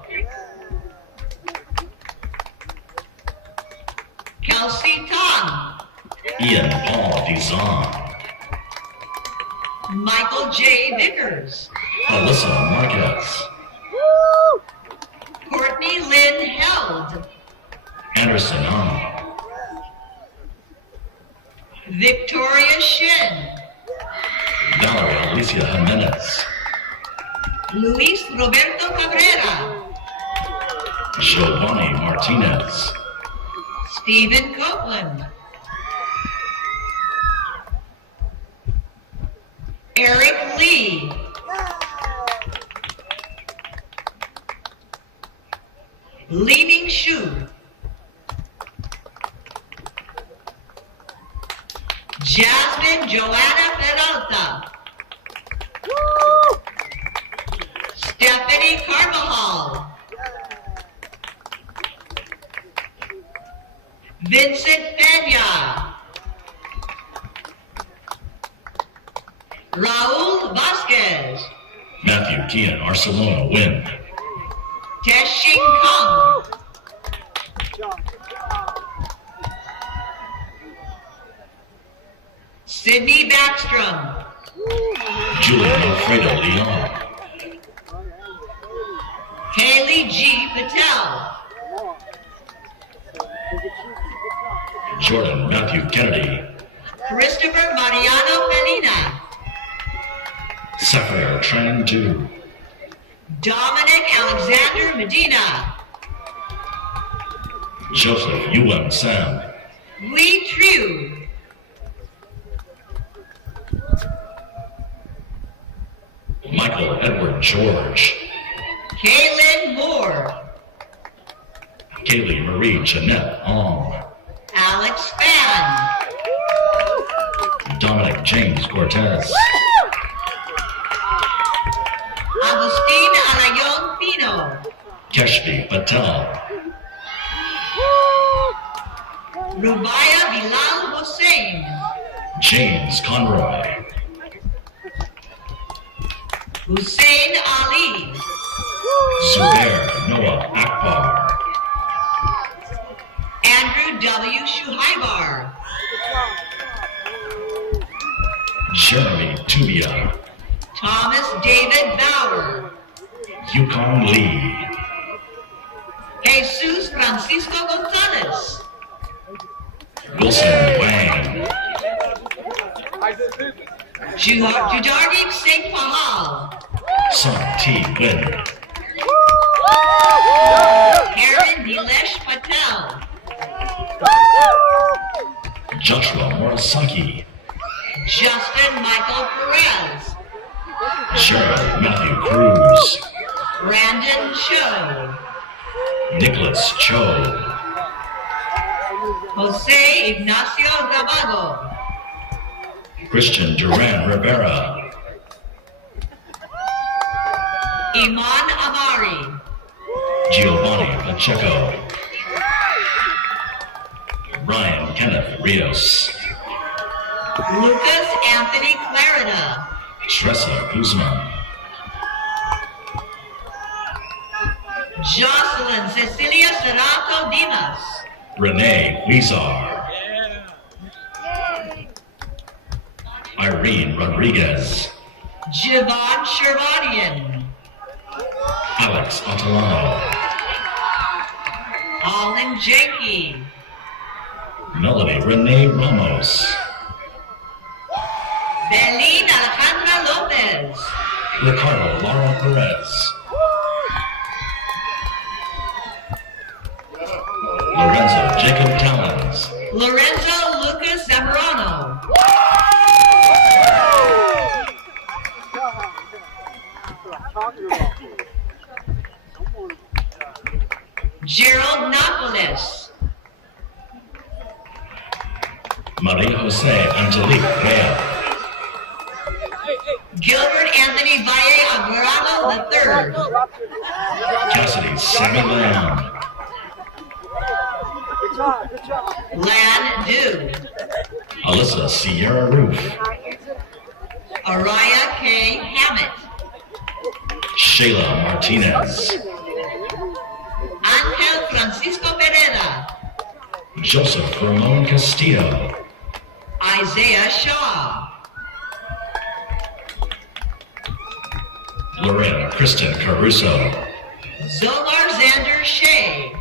Kelsey Tong. Ian Paul Dizon. Michael J. Vickers. Alyssa Marquez, Courtney Lynn Held, Anderson Ang, Victoria Shin, Valerie Alicia Jimenez, Luis Roberto Cabrera, Giovanni Martinez, Stephen Copeland, Eric Lee, Li-Ning Shu, Jasmine Joanna Peralta, Stephanie Carvajal, Vincent Peña, Raul Vasquez, Matthew Kian Arcelona Win, Teshing Kong, Sydney Backstrom, Julian Alfredo Leon, Haley G. Patel, Jordan Matthew Kennedy, Christopher Mariano Felina, Sapphire Tran Tu, Dominic Alexander Medina, Joseph Yuan Sam, Lee Trieu, Michael Edward George, Kaylin Moore, Kaylee Marie Jeanette Ong, Alex Fan, Dominic James Cortez, Agustin Arayon Pino, Keshvi Patel, Rubaya Bilal Hossein, James Conroy, Hussein Ali, Zubair Noah Akbar, Andrew W. Shuhaibar, Jeremy Tubia, Thomas David Bauer, Yukon Lee, Jesus Francisco Gonzalez, Wilson Wang, Judarnik Singh Pahal, Song T. Win, Karen Dilesh Patel, Joshua Morisaki, Justin Michael Perez, Cheryl Matthew Cruz, Brandon Cho, Nicholas Cho, Jose Ignacio Rabago, Christian Duran Rivera, Iman Amari, Giovanni Pacheco, Ryan Kenneth Rios, Lucas Anthony Clarida, Tressa Guzman, Jocelyn Cecilia Serrato Dimas, Renee Huizar, Irene Rodriguez, Javon Shervadian, Alex Atalano, Alden Jenke, Melody Renee Ramos, Belin Alejandra Lopez, Ricardo Lara Perez, Lorenzo Jacob Tallons, Lorenzo Lucas Zamorano, Gerald Napoles, Maria Jose Angelique Vea, Gilbert Anthony Valle Alvarado III, Cassidy Sammy Lamb, Lan Du, Alyssa Sierra Roof, Araya K. Hammett, Shayla Martinez, Angel Francisco Pereira, Joseph Ramon Castillo, Isaiah Shaw, Lorraine Kristen Caruso. Zomar Xander Shea.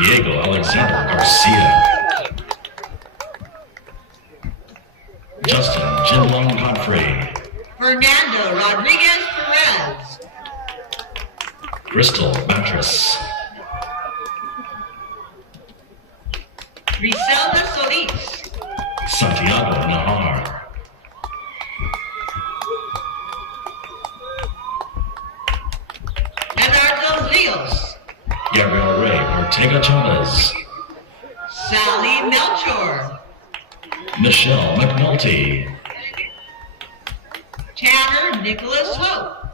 Diego Alexander Garcia. Justin Jinlong Godfrey. Fernando Rodriguez Perez. Crystal Mattress. Griselda Solis. Santiago Nahar. Eduardo Rios. Gabriel Ray Ortega Chavez. Sally Melchor. Michelle McNulty. Tanner Nicholas Hope.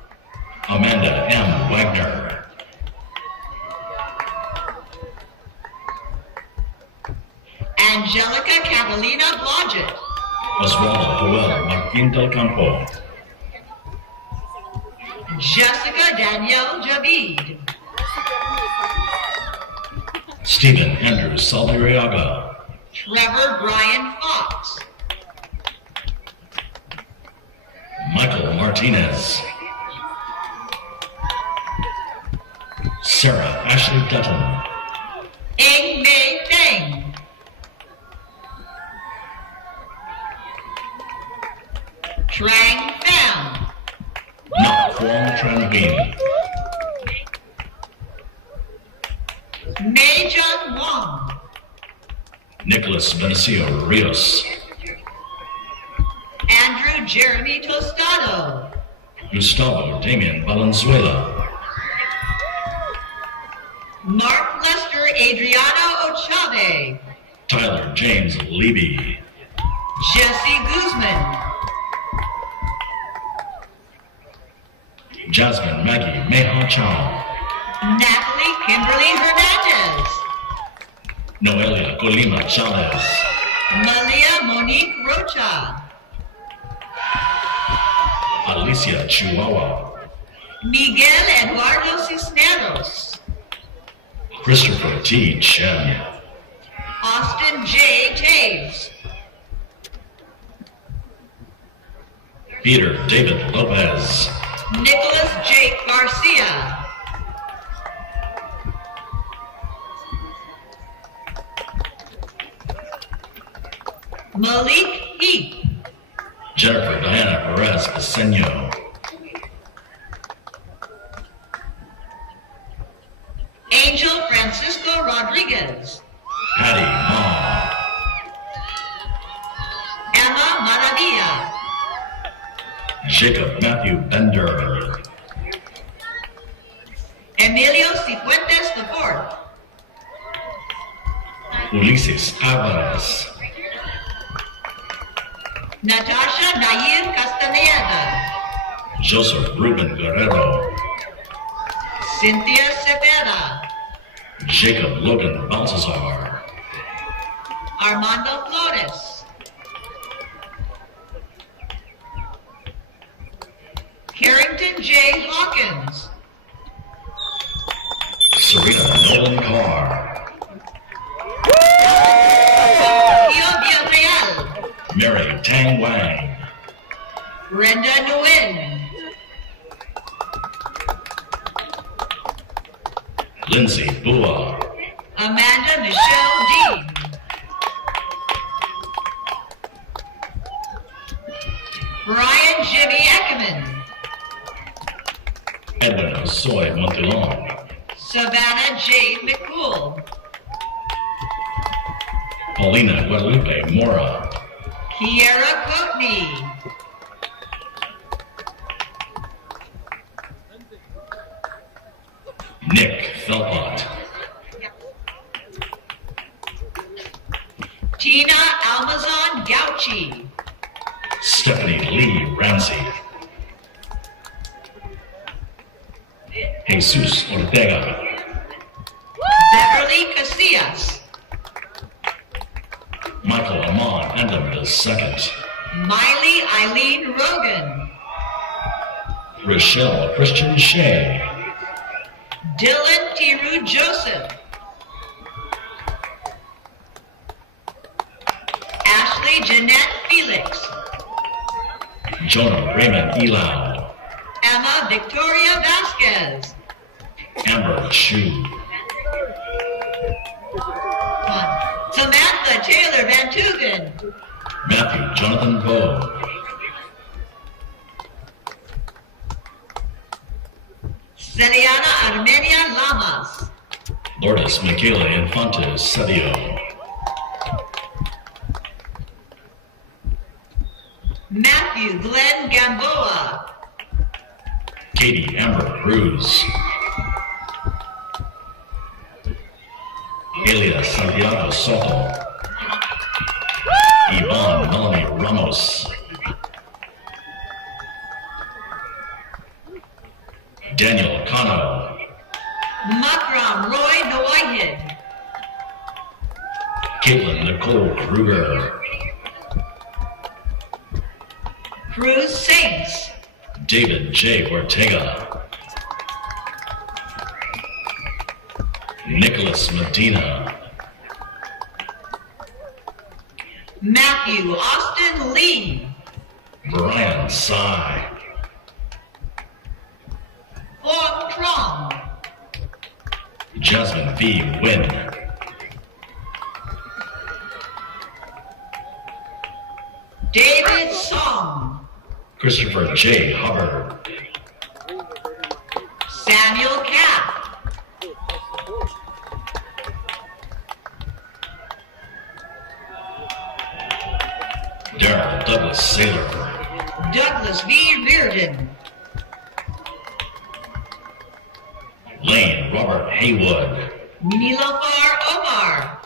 Amanda M. Wagner. Angelica Catalina Blodgett. Oswaldo Joel Martin del Campo. Jessica Danielle Javid. Stephen Andrew Saldarriaga. Trevor Brian Fox. Michael Martinez. Sarah Ashley Dutton. Eng Mei Feng. Trang Pham. Nak Huang Tran Nguyen. Mei Jung Wong. Nicholas Benicio Rios. Andrew Jeremy Tostado. Gustavo Damian Valenzuela. Mark Lester Adriano Ochave. Tyler James Levy. Jesse Guzman. Jasmine Maggie Meha Chow. Natalie Kimberly Hernandez. Noelia Colima Chavez. Malia Monique Rocha. Alicia Chihuahua. Miguel Eduardo Cisneros. Christopher T. Chen. Austin J. Taves. Peter David Lopez. Nicholas Jake Garcia. Malik Heath. Jennifer Diana Perez Peseño. Angel Francisco Rodriguez. Patty Ma. Emma Maravilla. Jacob Matthew Bender. Emilio Cifuentes IV. Ulises Alvarez. Natasha Nair Castaneda. Joseph Ruben Guerrero. Cynthia Cepeda. Jacob Logan Baltazar. Armando Flores. Carrington J. Hawkins. Serena Nolan Carr. Pio Villarreal. Mary Tang Wang. Brenda Nguyen. Lindsay Bua. Amanda Michelle Dean. Brian Jimmy Ackerman. Edwin Josoy Montelon. Savannah Jade McCool. Paulina Guadalupe Mora. Kiera Coatney. Nick Philpott. Tina Almazan Gauchi. Stephanie Lee Ramsey. Jesus Ortega. Beverly Casillas. Michael Amon Endem II. Miley Eileen Rogan. Rochelle Christian Shea. Dylan Tiru Joseph. Ashley Jeanette Felix. Jonah Raymond Elau. Emma Victoria Vasquez. Amber Chu. Samantha Taylor Van Tugen. Matthew Jonathan Poe. Celiana Armenia Lamas. Lourdes Michaela Infantes Savio. Matthew Glenn Gamboa. Katie Amber Cruz. Elia Santiago Soto. Yvonne Melanie Ramos. Daniel Cano. Makram Roy Noyhead. Caitlin Nicole Kruger. Cruz Saints. David J. Ortega. Nicholas Medina. Matthew Austin Lee. Brian Tsai. Huang Trong. Jasmine V. Wynn. David Song. Christopher J. Hubbard. Samuel Kapp. Darrell Douglas Saylor. Douglas V. Reardon. Lane Robert Haywood. Nilofar Omar.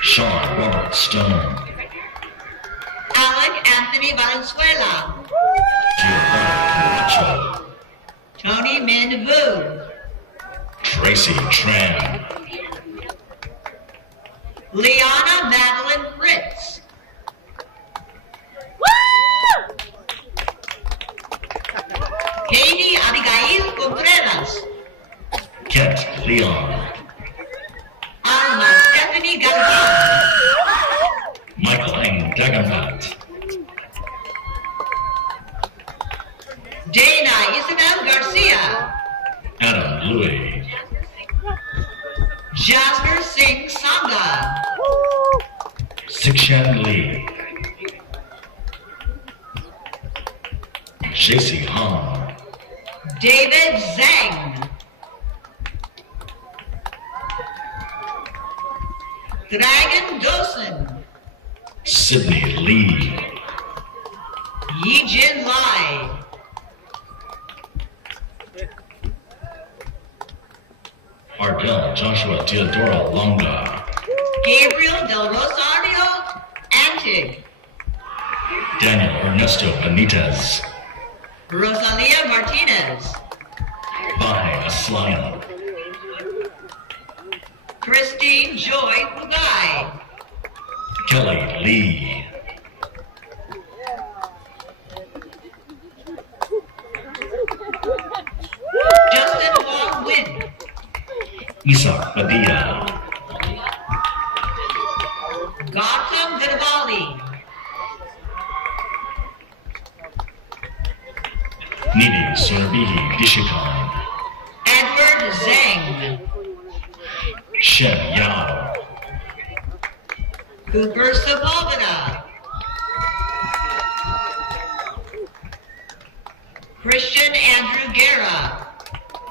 Sean Robert Stone. Alec Anthony Valenzuela. Giovanni Camacho. Tony Min Vu. Tracy Tran. Liana Madeline Fritz. Katie Abigail Contreras. Kent Leon. Alma Stephanie Galvan. Michael Ng Dagenbat. Dana Isabel Garcia. Adam Louis. Jasper Singh Sangha. Sikshan Lee. JC Han. David Zhang. Dragon Dosen. Sydney Lee. Yijin Lai. Ardell Joshua Teodoro Longa. Gabriel Del Rosario Antig. Daniel Ernesto Benitez. Rosalia Martinez. Bahe Aslan. Christine Joy Pugai. Kelly Lee. Justin Wong Win. Isaac Padilla. Gautam Gadavali. Nidhi Surbihi Dishikan. Edward Zhang. Shen Yao. Cooper Sepulveda. Christian Andrew Guerra.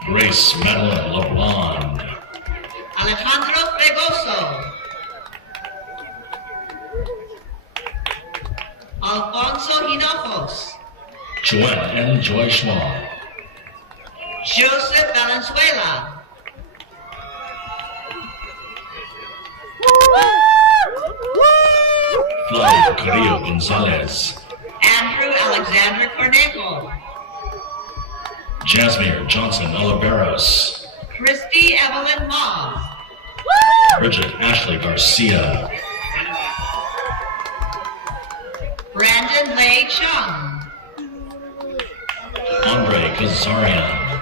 Grace Madeline LeBlanc. Alejandro Fregoso. Alfonso Hinojos. Joanne N. Joy Schwab. Joseph Valenzuela. Flavio Carrillo Gonzalez. Andrew Alexander Cornejo. Jasmine Johnson Oliveros. Christy Evelyn Moss. Bridget Ashley Garcia. Brandon Lei Chung. Andre Kazarian.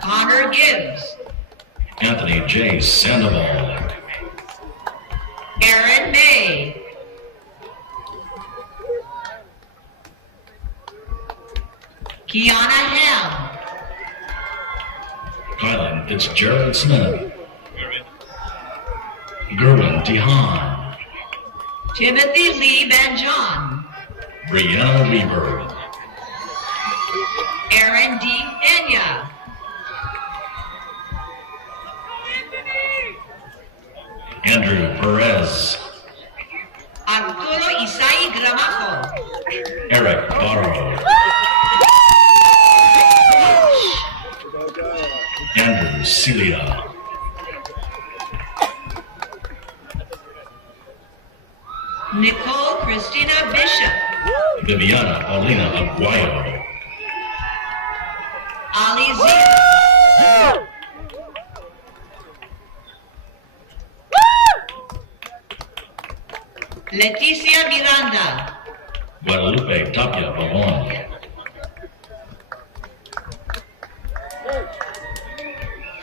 Connor Gibbs. Anthony J. Sandoval. Aaron May. Kiana Ham. Kylan Fitzgerald Smith. Gerwin Dehaan. Timothy Lee Banjon. Brianna Weaver. Aaron D. Enya. Andrew Perez. Arturo Isai Gramajo. Eric Barrow. Andrew Celia. Nicole Christina Bishop. Viviana Paulina Aguayo. Ali Z. Leticia Miranda. Guadalupe Tapia Balon.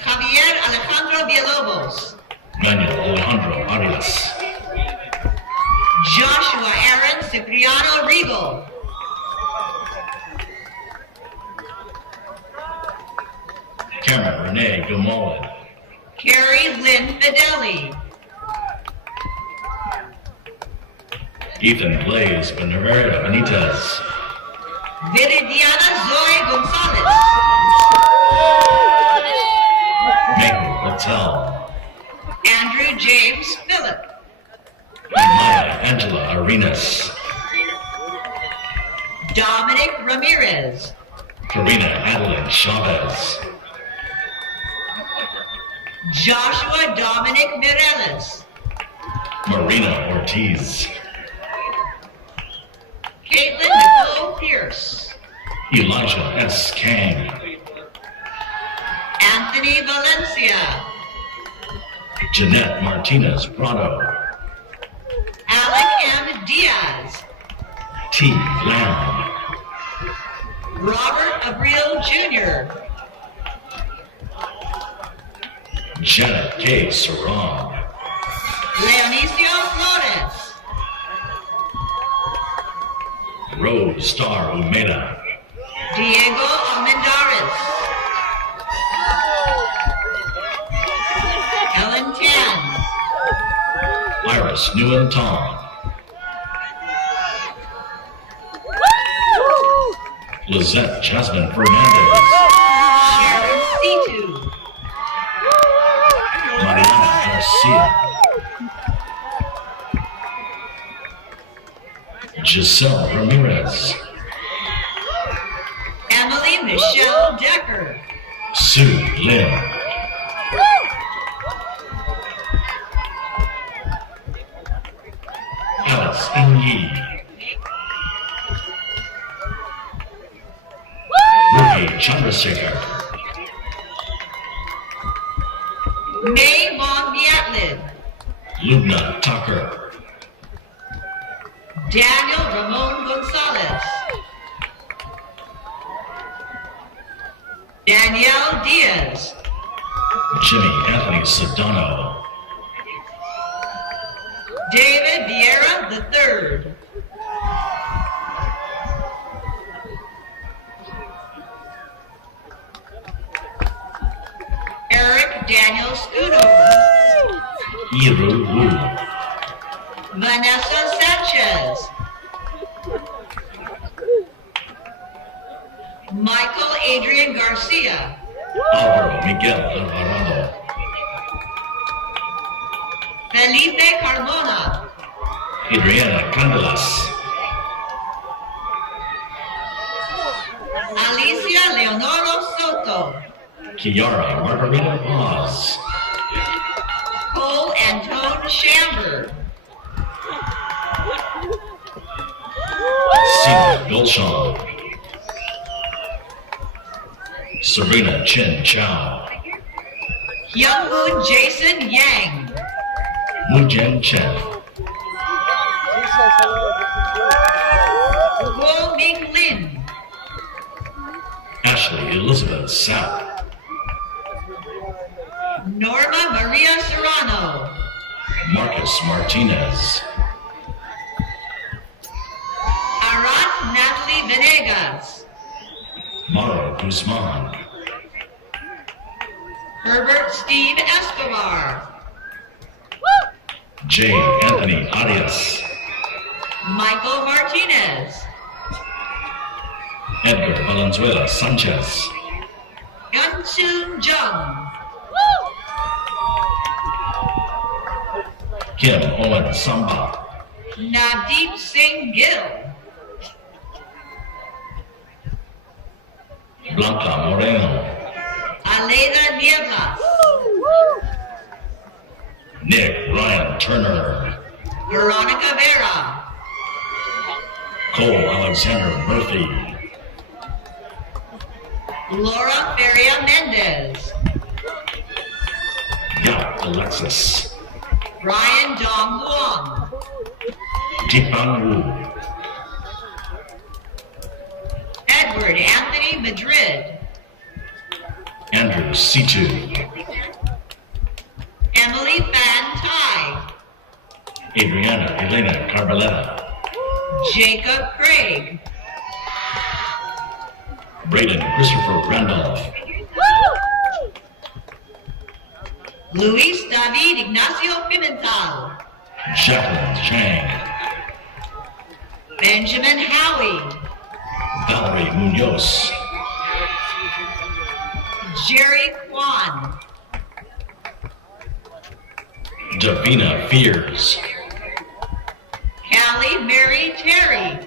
Javier Alejandro Villalobos. Manuel Alejandro Arias. Joshua Aaron Cipriano Regal. Cameron Renee Gomolin. Carrie Lynn Fideli. Ethan Blaze Benavides Benitez. Viridiana Zoe Gonzalez. Megan Patel. Andrew James Phillip. Maya Angela Arenas. Dominic Ramirez. Karina Adeline Chavez. Joshua Dominic Mireles. Marina Ortiz. Caitlin Nicole Pierce. Elijah S. Kang. Anthony Valencia. Jeanette Martinez Prado. Alec M. Diaz. T. Lamb. Robert Abril Jr. Janet K. Sarong. Leonicio Flores. Rose Star Umeda. Diego Almendares. Ellen Tan. Iris Nguyen Tong. Lizette Jasmine Fernandez. Sharon Situ. Mariana Garcia. Giselle Ramirez. Emily Michelle Decker. Sue Lin. Alice Ng. Ruby Chandrasekhar. May Von Vietlin. Lubna Tucker. Daniel Ramon Gonzalez. Danielle Diaz. Jimmy Anthony Sedano. David Vieira III. Eric Daniel Schoonover. Iru Wu. Vanessa Sanchez. Michael Adrian Garcia. Alvaro Miguel Alvarado. Felipe Carmona. Adriana Candelas. Alicia Leonoro Soto. Kiara Margarita Paz. Cole Antone Chamber. Sina Gulshan. Serena Chen Chow. Youngwood Jason Yang. Mujen Chen. Guo Ming Lin. Ashley Elizabeth Sapp. Norma Maria Serrano. Marcus Martinez. Arat Natalie Venegas. Guzman. Herbert Steve Escobar. J. Anthony Arias. Michael Martinez. Edgar Valenzuela Sanchez. Gunsoon Jung. Kim Owen Samba. Nadeep Singh Gill. Blanca Moreno. Aleda Nieblas. Nick Ryan Turner. Veronica Vera. Cole Alexander Murphy. Laura Feria Mendez. Yap Alexis. Brian Dong Luong. Deepang Wu. Edward Anthony Madrid. Andrew Situ. Emily Fan Tai. Adriana Elena Carbaletta. Jacob Craig. Braden Christopher Randolph. Luis David Ignacio Pimental. Jacqueline Chang. Benjamin Howie. Valerie Munoz. Jerry Kwan. Davina Fears. Callie Mary Terry.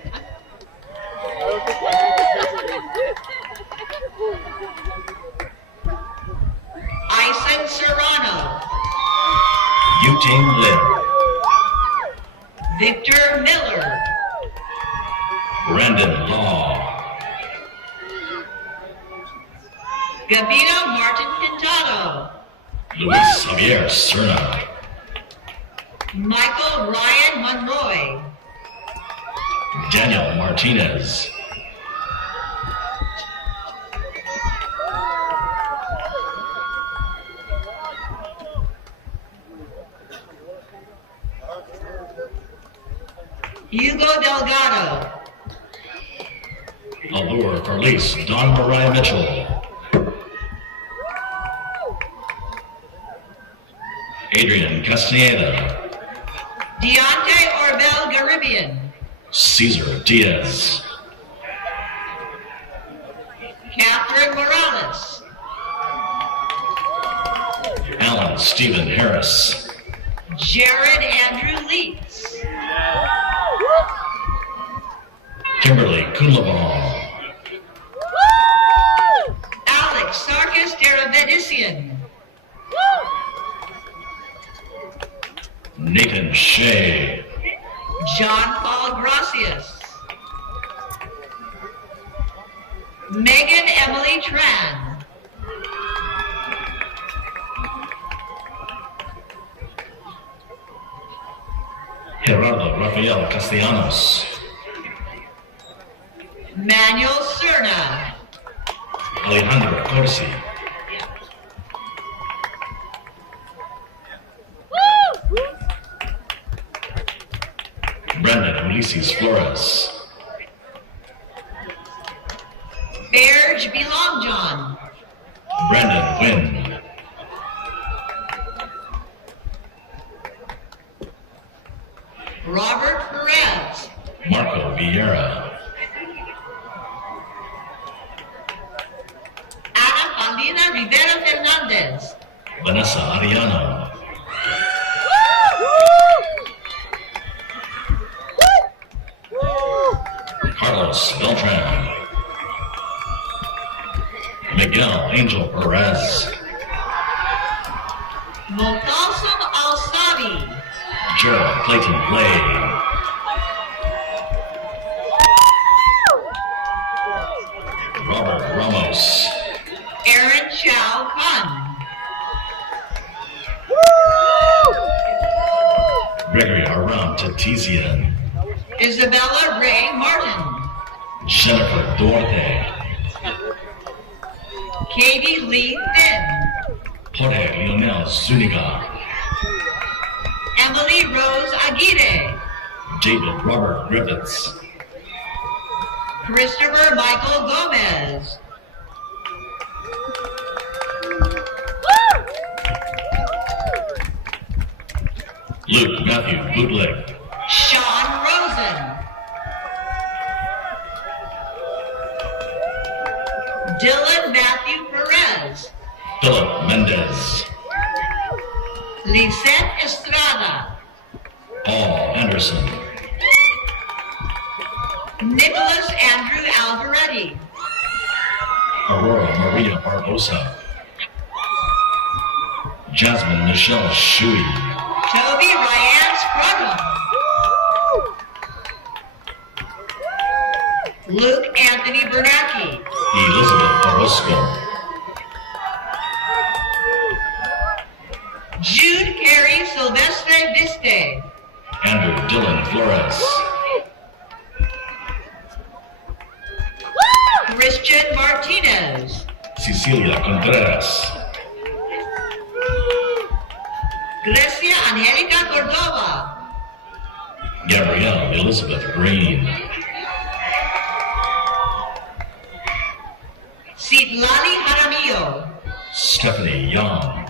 Ison Serrano. Yuting Lin. Victor Miller. Brandon Law. Gabino Martin Pintado. Luis Javier Serna. Michael Ryan Monroy. Daniel Martinez. Hugo Delgado. Allure for Lease, Don Mariah Mitchell. Adrian Castaneda. Deontay Orbel Garibian. Cesar Diaz. Catherine Morales. Alan Stephen Harris. Jared Andrew Leeds. Kimberly Kunlabaum. Alex Sarkis Deravedisian. Nathan Shea. John Paul Gracias. Megan Emily Tran. Gerardo Rafael Castellanos. Manuel Cerna. Alejandro Corsi. Brandon Ulysses Flores. Berge Belongjohn. Brandon Wynn. Robert Perez. Marco Vieira. Ana Paulina Rivera Fernandez. Vanessa Ariano. Carlos Beltran. Miguel Angel Perez. Motalsum Al-Sabi. Gerald Clayton Blay. Robert Ramos. Aaron Chow Kun. Gregory Aram Tatizian. Isabella Ray Martin. Jennifer Duarte. Katie Lee Finn. Jorge Leonel Zuniga. Emily Rose Aguirre. David Robert Griffiths. Christopher Michael Gomez. Luke Matthew Bootleg. Sean Rosen. Dylan Matthew Perez. Philip Mendez. Lisette Estrada. Paul Anderson. Nicholas Andrew Alvaretti. Aurora Maria Barbosa. Jasmine Michelle Shuey. Toby Ryan Scruggle. Luke Anthony Bernacki. Elizabeth Orozco. Jude Carey Silvestre Viste. Andrew Dylan Flores. Christian Martinez. Cecilia Contreras. Grecia Angelica Cordova. Gabrielle Elizabeth Green. Citlali Jaramillo. Stephanie Young.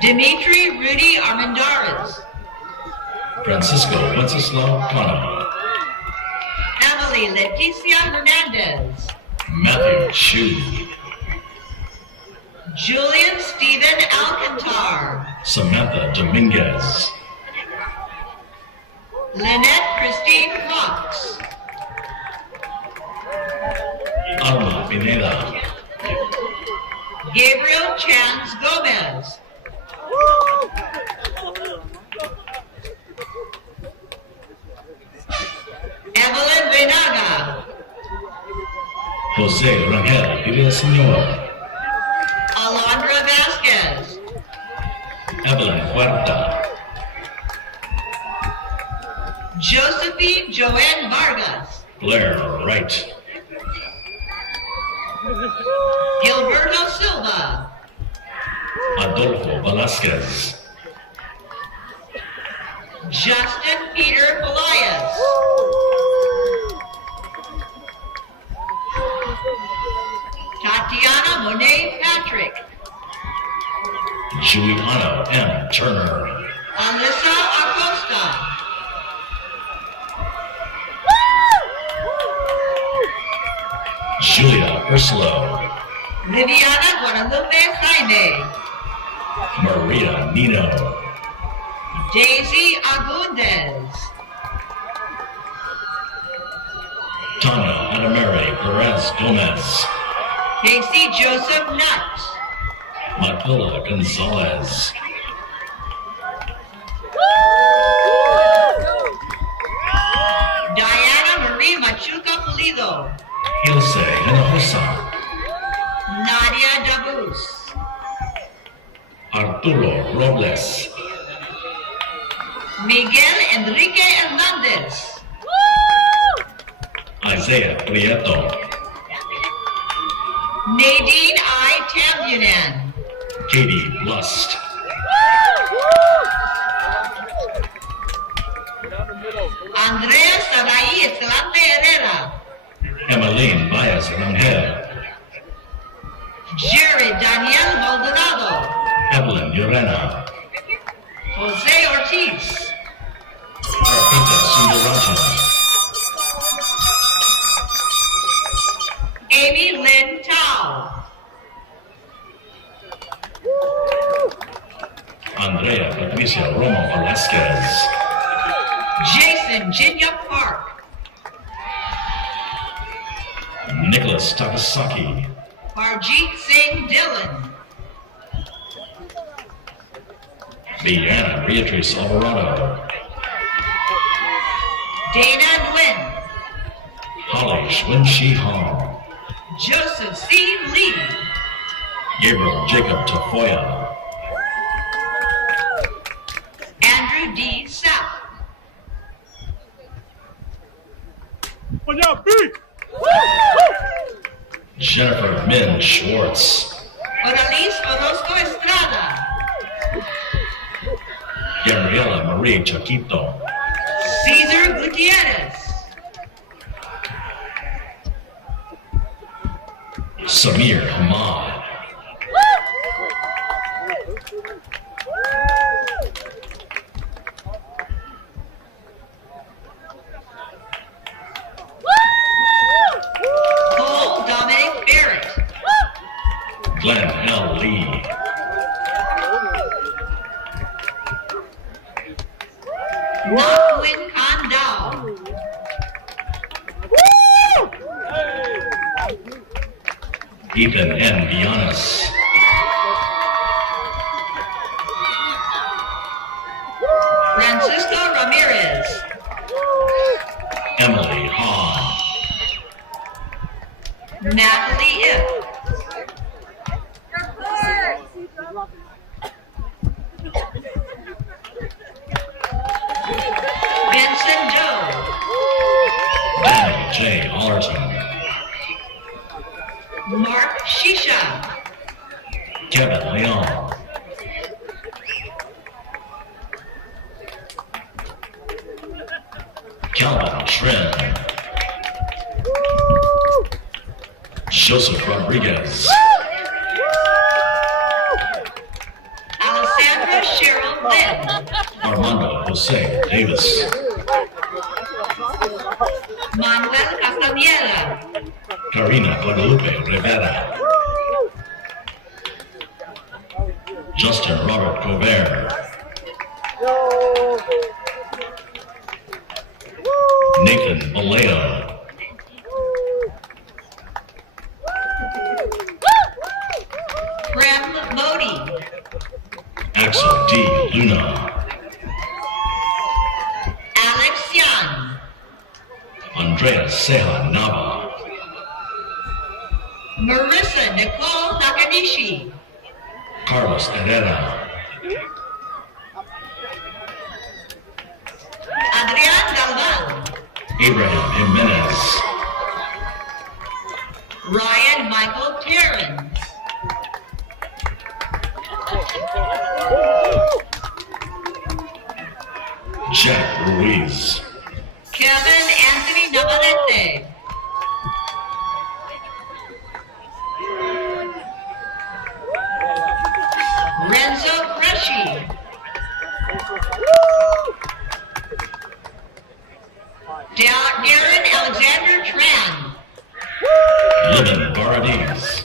Dimitri Rudy Armendariz. Francisco Wenceslao Cano. Emily Leticia Hernandez. Matthew Chu. Julian Stephen Alcantar. Samantha Dominguez. Lynette Christine Cox. Alma Pineda. Gabriel Chance Gomez. Evelyn Venaga. Jose Rangel Villaseñor. Alondra Vasquez. Evelyn Huerta. Josephine Joanne Vargas. Blair Wright. Gilberto Silva. Adolfo Velasquez. Justin Peter Elias. Tatiana Monet Patrick. Juliano M. Turner. Alyssa Acosta. Julia Ursula. Viviana Guadalupe Jaime. Maria Nino. Daisy Agundez. Tanya Anamary Perez Gomez. Casey Joseph Nutt. Matilda Gonzalez. Diana Marie Machuca Pulido. Ilse Hinojosa. Nadia Dabus. Arturo Robles. Miguel Enrique Hernandez. Isaiah Prieto. Nadine I. Tambunan. Katie Lust. Andrea Sarai Escalante Herrera. Emmeline Baez Rangel. Jerry Daniel Maldonado. Evelyn Urena. Jose Ortiz. Arpita Sundarajan. Amy Lynn Tao. Andrea Patricia Romo Velasquez. Jason Jinya Park. Nicholas Takasaki. Harjeet Singh Dillon. Deanna Beatrice Alvarado. Dana Nguyen. Holly Schwinshi Hong. Joseph C. Lee. Gabriel Jacob Tafoya. Andrew D. Sapp. Jennifer Min Schwartz. Odalise Orozco Estrada. Gabriela Marie Chaquito. Cesar Gutierrez. Samir Hamad. Cole Dominic Barrett. Glenn L. Lee. Nakwin Kandal. Ethan N. Giannis. Francisco Ramirez. Emily Hahn. Natalie Ip. Vincent Doe. Daniel J. Allerton. Mark Shisha. Kevin Leon. Calvin Trent. Joseph Rodriguez. Alessandra Cheryl Lynn. Armando Jose Davis. Manuel Castañeda. Karina Guadalupe Rivera. Justin Robert Covert. Nathan Vallejo. Prem Modi. Axel D. Luna. Alex Young. Andrea Seja Nava. Marissa Nicole Nakanishi. Carlos Herrera. Adrian Galvan. Abraham Jimenez. Ryan Michael Terran. Jack Ruiz. Kevin Anthony Navarrete. Renzo Cresci. Darren Alexander Tran. Livin Paradis.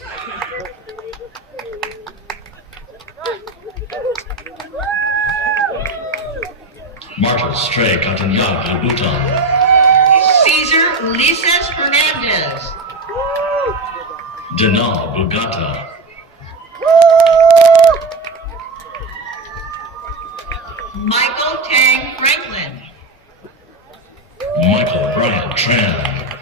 Marcus Trey Catanyag Bhutan. Cesar Ulises Hernandez. Dinal Bugata. Michael Tang Franklin. Michael Bryant Tran.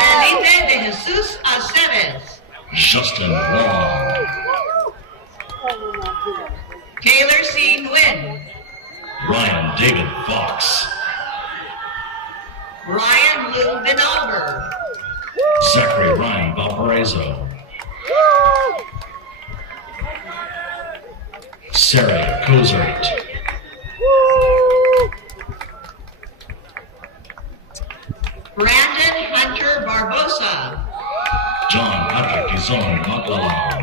Felipe de Jesus Aceves. Justin Wong. Taylor C. Nguyen. Ryan David Fox. Ryan Lou Vinalber. Zachary Ryan Valparaiso. Sarah Kozert. Brandon Hunter Barbosa. John Patrick Gizon Maklalau.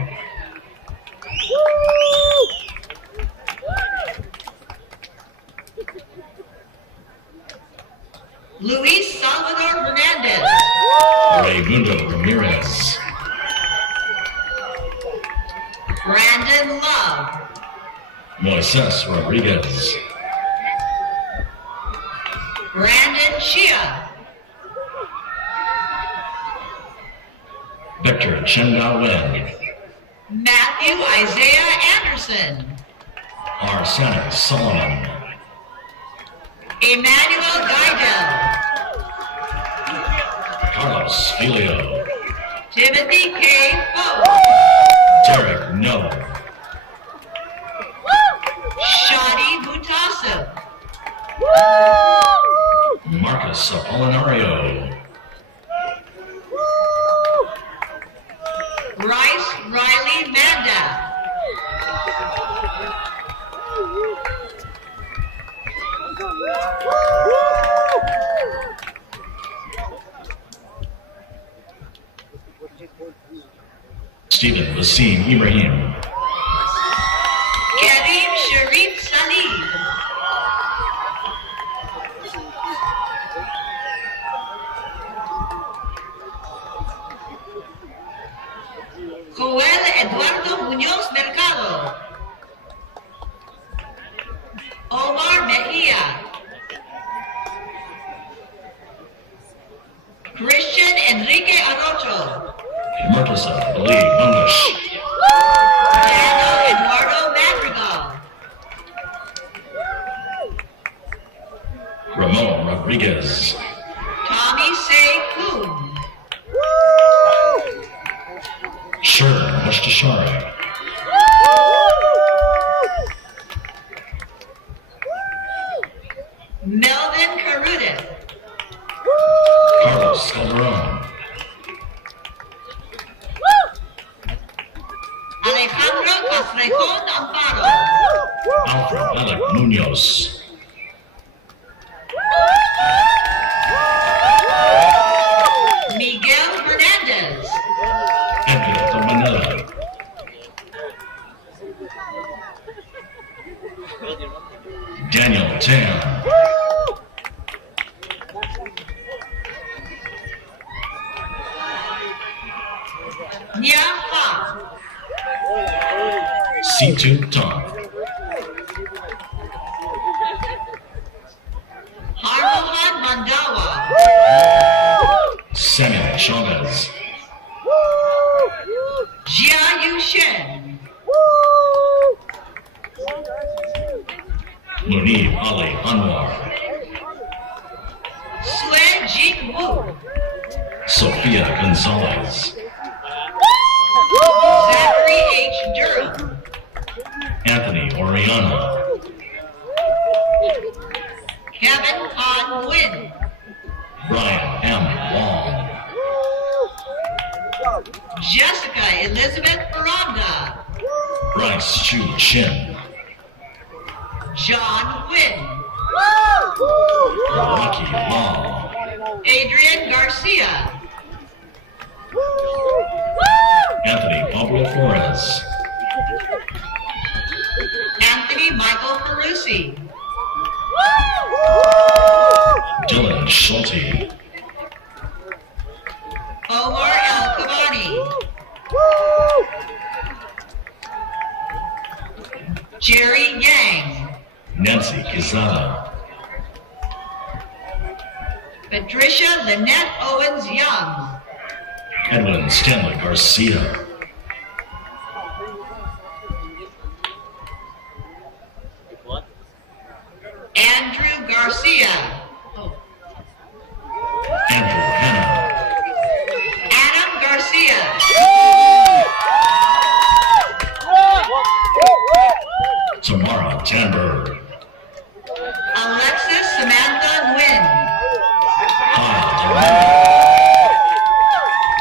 Luis Salvador Hernandez. Raymundo Ramirez. Brandon Love. Moises Rodriguez. Brandon Shia. Victor Chendawen. Matthew Isaiah Anderson. Arsenic Solomon. Emmanuel Guidel. Carlos Filio. Timothy K. Pope. Derek No. Shadi Butasu. Marcus Apolinario. Bryce Riley Manda. Stephen Wasim Ibrahim. Karim Sharif Salib. Joel Eduardo Muñoz Mercado. Omar Mejia. Christian Enrique Arocho. Marquesa Ali English. Daniel Eduardo Madrigal. Ramon Rodriguez. Tommy Say Kuhn. Sherman Mushtashari. Melvin Carudin. Carlos Calderon. Alejandro Castrejon Amparo. Alfred Alec Munoz. Miguel Hernandez. Edgar Manila. Daniel Tam. Nia Ha. C2 Tom. Harmohan Mandawa. Samuel Chavez. Jia Yushen. Munib Ali Anwar. Sue Jing Wu. Sofia Gonzalez. Zachary H. Durham. Anthony Oriana. Kevin Khan Nguyen. Brian M. Wong. Jessica Elizabeth Ferranda. Bryce Chu Chin. John Wynn. Rocky Law. Adrian Garcia. Anthony Pablo Flores. Anthony Michael Carusi. Dylan Schulte. Omar El Kabani. Jerry Yang. Nancy Quezada. Patricia Lynette Owens Young. Edwin Stanley Garcia. Andrew Garcia. Andrew Hanna. Adam Garcia. Tamara Tanberg. Alexis Samantha Nguyen. Kyle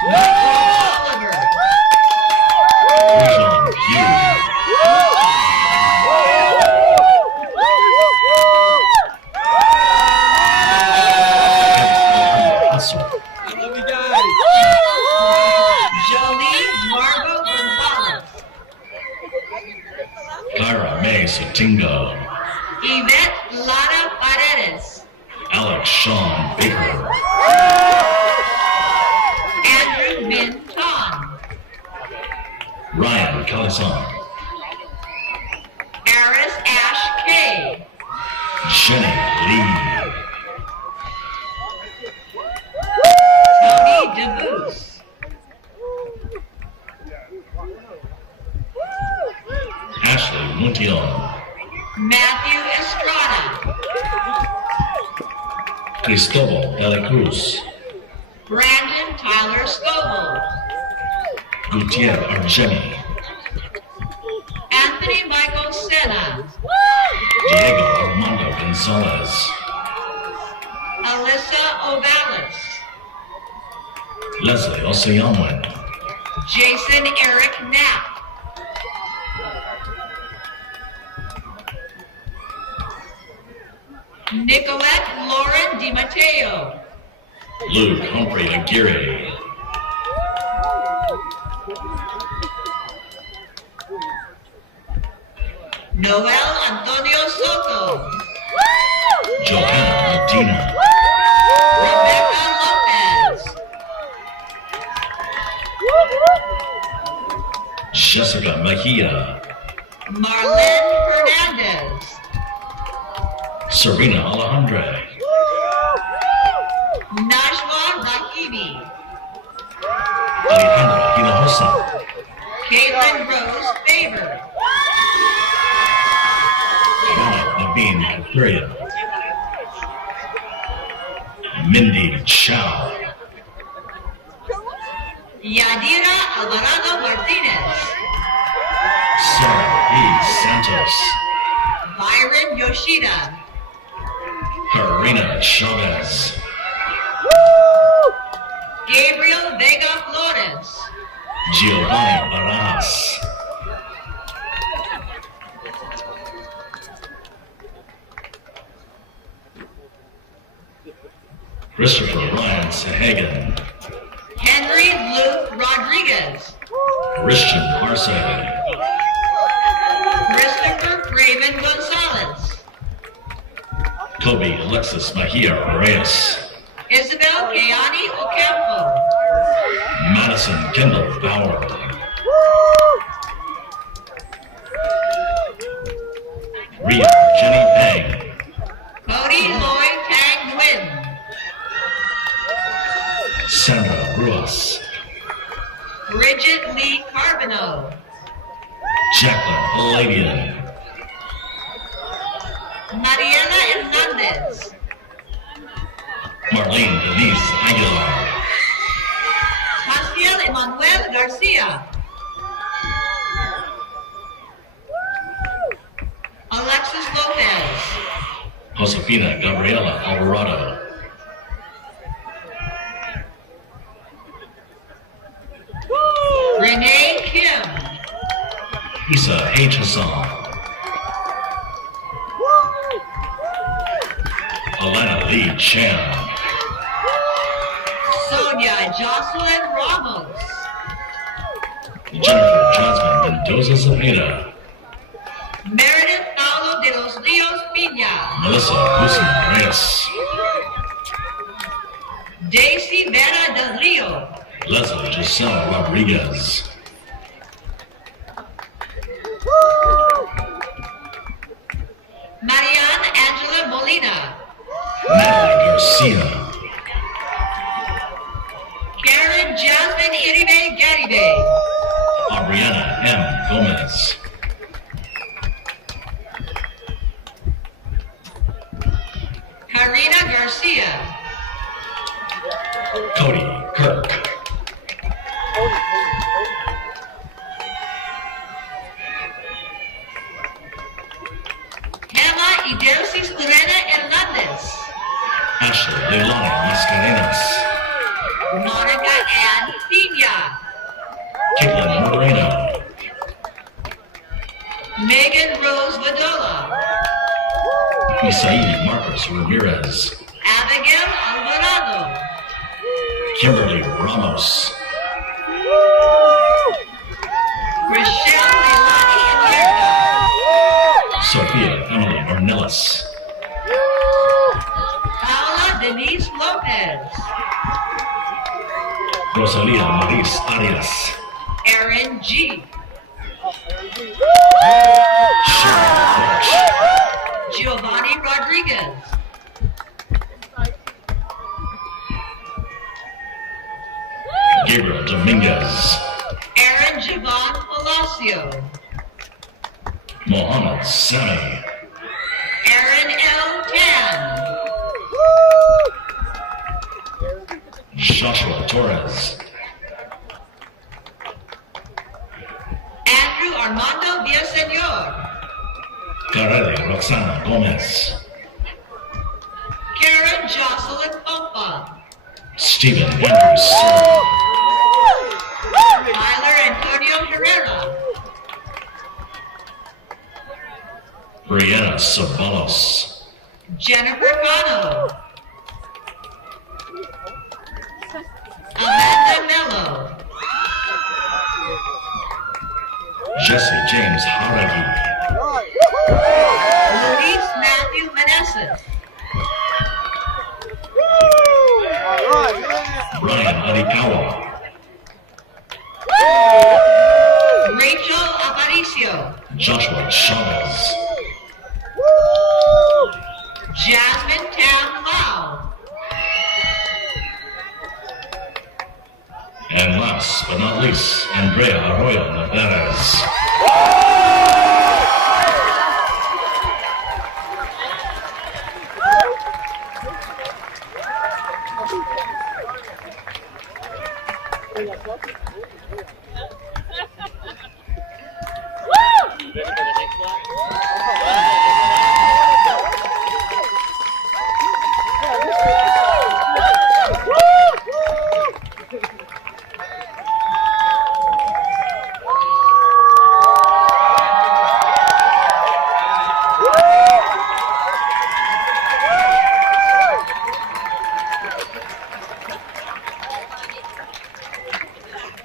Michael Oliver. John Hugh. Jolie Margot Gonzalez. Kyra May Sutingo. Yvette Lara Paredes. Alex Sean Baker. Andrew Min Tan. Ryan Calisan. Aris Ash K. Jenny Lee. Tony DeBoose. Ashley Muntion. Matthew Estrada. Cristobal de la Cruz. Brandon Tyler Scoble. Gutierrez Argemi. Anthony Michael Sena. Diego Armando Gonzalez. Alyssa Ovalis. Leslie Oseanwen. Jason Eric Knapp. Nicolette Lauren DiMatteo. Luke Humphrey Aguirre. Noel Antonio Soto. Johanna Medina. Rebecca Lopez. Jessica Mejia. Marlene Hernandez. Serena Alejandre. Najwa Rahimi. Alejandra Hinojosa. Caitlin Rose Favor. Hannah Naveen Kafiria. Mindy Chow. Yadira Alvarado Martinez. Sarah E. Santos. Byron Yoshida. Karina Chavez. Gabriel Vega Flores. Giovanni Barras. Christopher Ryan Sahagan. Henry Luke Rodriguez. Christian Arce. Christopher Craven Gonzalez. Kobe Alexis Mejia Reyes. Isabel Keani Ocampo. Madison Kendall Bauer. Ria Jenny Pang. Cody Lloyd Tang Nguyen. Sandra Ruas. Bridget Lee Carbonneau. Jacqueline Palladian. Mariela Hernandez. Marlene Denise Aguilar. Castiel Emmanuel Garcia. Alexis Lopez. Josefina Gabriela Alvarado. Renee Kim. Isa H. Hassan. Alana Lee Chan. Sonia Jocelyn Ramos. Jennifer Jasmine Mendoza Zepeda. Meredith Paulo de los Rios Pina. Melissa Guzman Reyes. Daisy Vera Del Rio. Leslie Giselle Rodriguez. Marianne Angela Molina. Natalie Garcia. Karen Jasmine Iribe Garibe. Ariana M. Gomez. Karina Garcia. Cody Kirk. Emma Idelsis Lorena Hernandez. Ashley Leilani Mascarenas. Monica Ann Pina. Caitlin Moreno. Megan Rose Vadola. Isai Marcos Ramirez. Abigail Alvarado. Kimberly Ramos. Rochelle Leilani Enierta. Sophia Emily Ornelas. Paula Denise Lopez. Rosalia Maris Arias. Aaron G. Sharon Fletch. Giovanni Rodriguez. Gabriel Dominguez. Aaron Javon Palacio. Mohammed Sami. Aaron L. Tan. Joshua Torres. Andrew Armando Villasenor. Carrera Roxana Gomez. Karen Jocelyn Pompa. Stephen Andrews. Tyler Antonio Herrera. Brianna Sabalos. Jennifer Cano. Amanda Mello. Jesse James Haragi, Luis Matthew Meneses. Brian Arikawa, Rachel Aparicio. Joshua Chavez, Jasmine Tam Lau. and last but not least, Andrea Arroyo Navarez.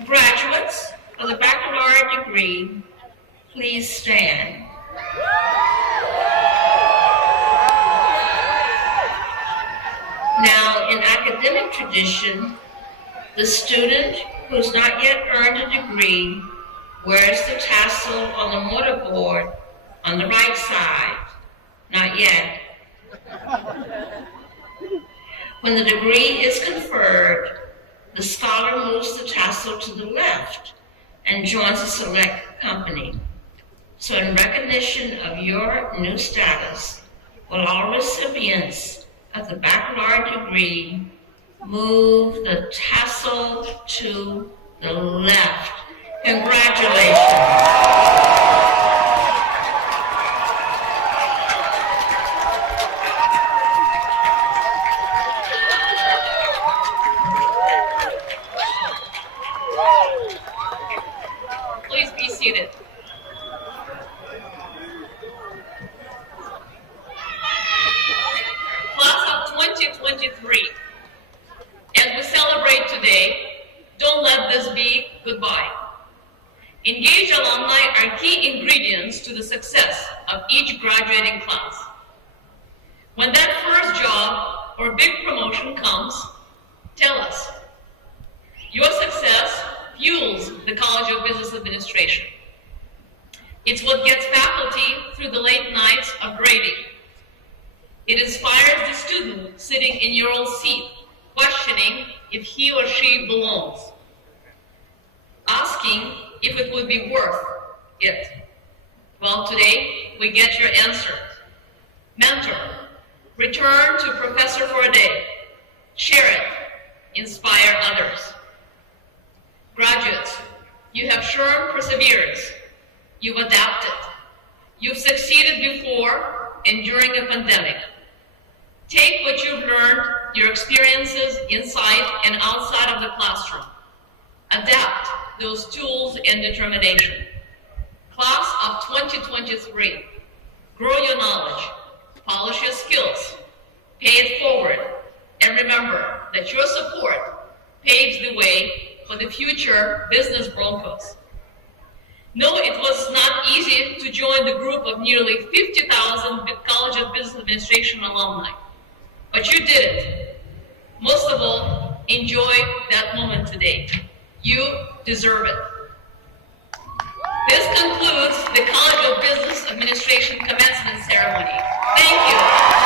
Graduates of the baccalaureate degree, please stand. Now, in academic tradition, the student who's not yet earned a degree wears the tassel on the mortarboard on the right side. Not yet. When the degree is conferred, the scholar moves the tassel to the left and joins a select company. So in recognition of your new status, will all recipients of the baccalaureate degree move the tassel to the left. Congratulations. Please be seated. Class of 2023, as we celebrate today, don't let this be goodbye. Engaged alumni are key ingredients to the success of each graduating class. When that first job or big promotion comes, tell us. Your success fuels the College of Business Administration. It's what gets faculty through the late nights of grading. It inspires the student sitting in your old seat, questioning if he or she belongs, asking if it would be worth it. Well, today we get your answer. Mentor, return to professor for a day. Share it, inspire others. Graduates, you have shown perseverance. You've adapted. You've succeeded before and during a pandemic. Take what you've learned, your experiences inside and outside of the classroom. Adapt those tools and determination. Class of 2023, grow your knowledge, polish your skills, pay it forward, and remember that your support paves the way for the future business broncos. No, it was not easy to join the group of nearly 50,000 College of Business Administration alumni, but you did it. Most of all, enjoy that moment today. You deserve it. This concludes the College of Business Administration Commencement ceremony. Thank you.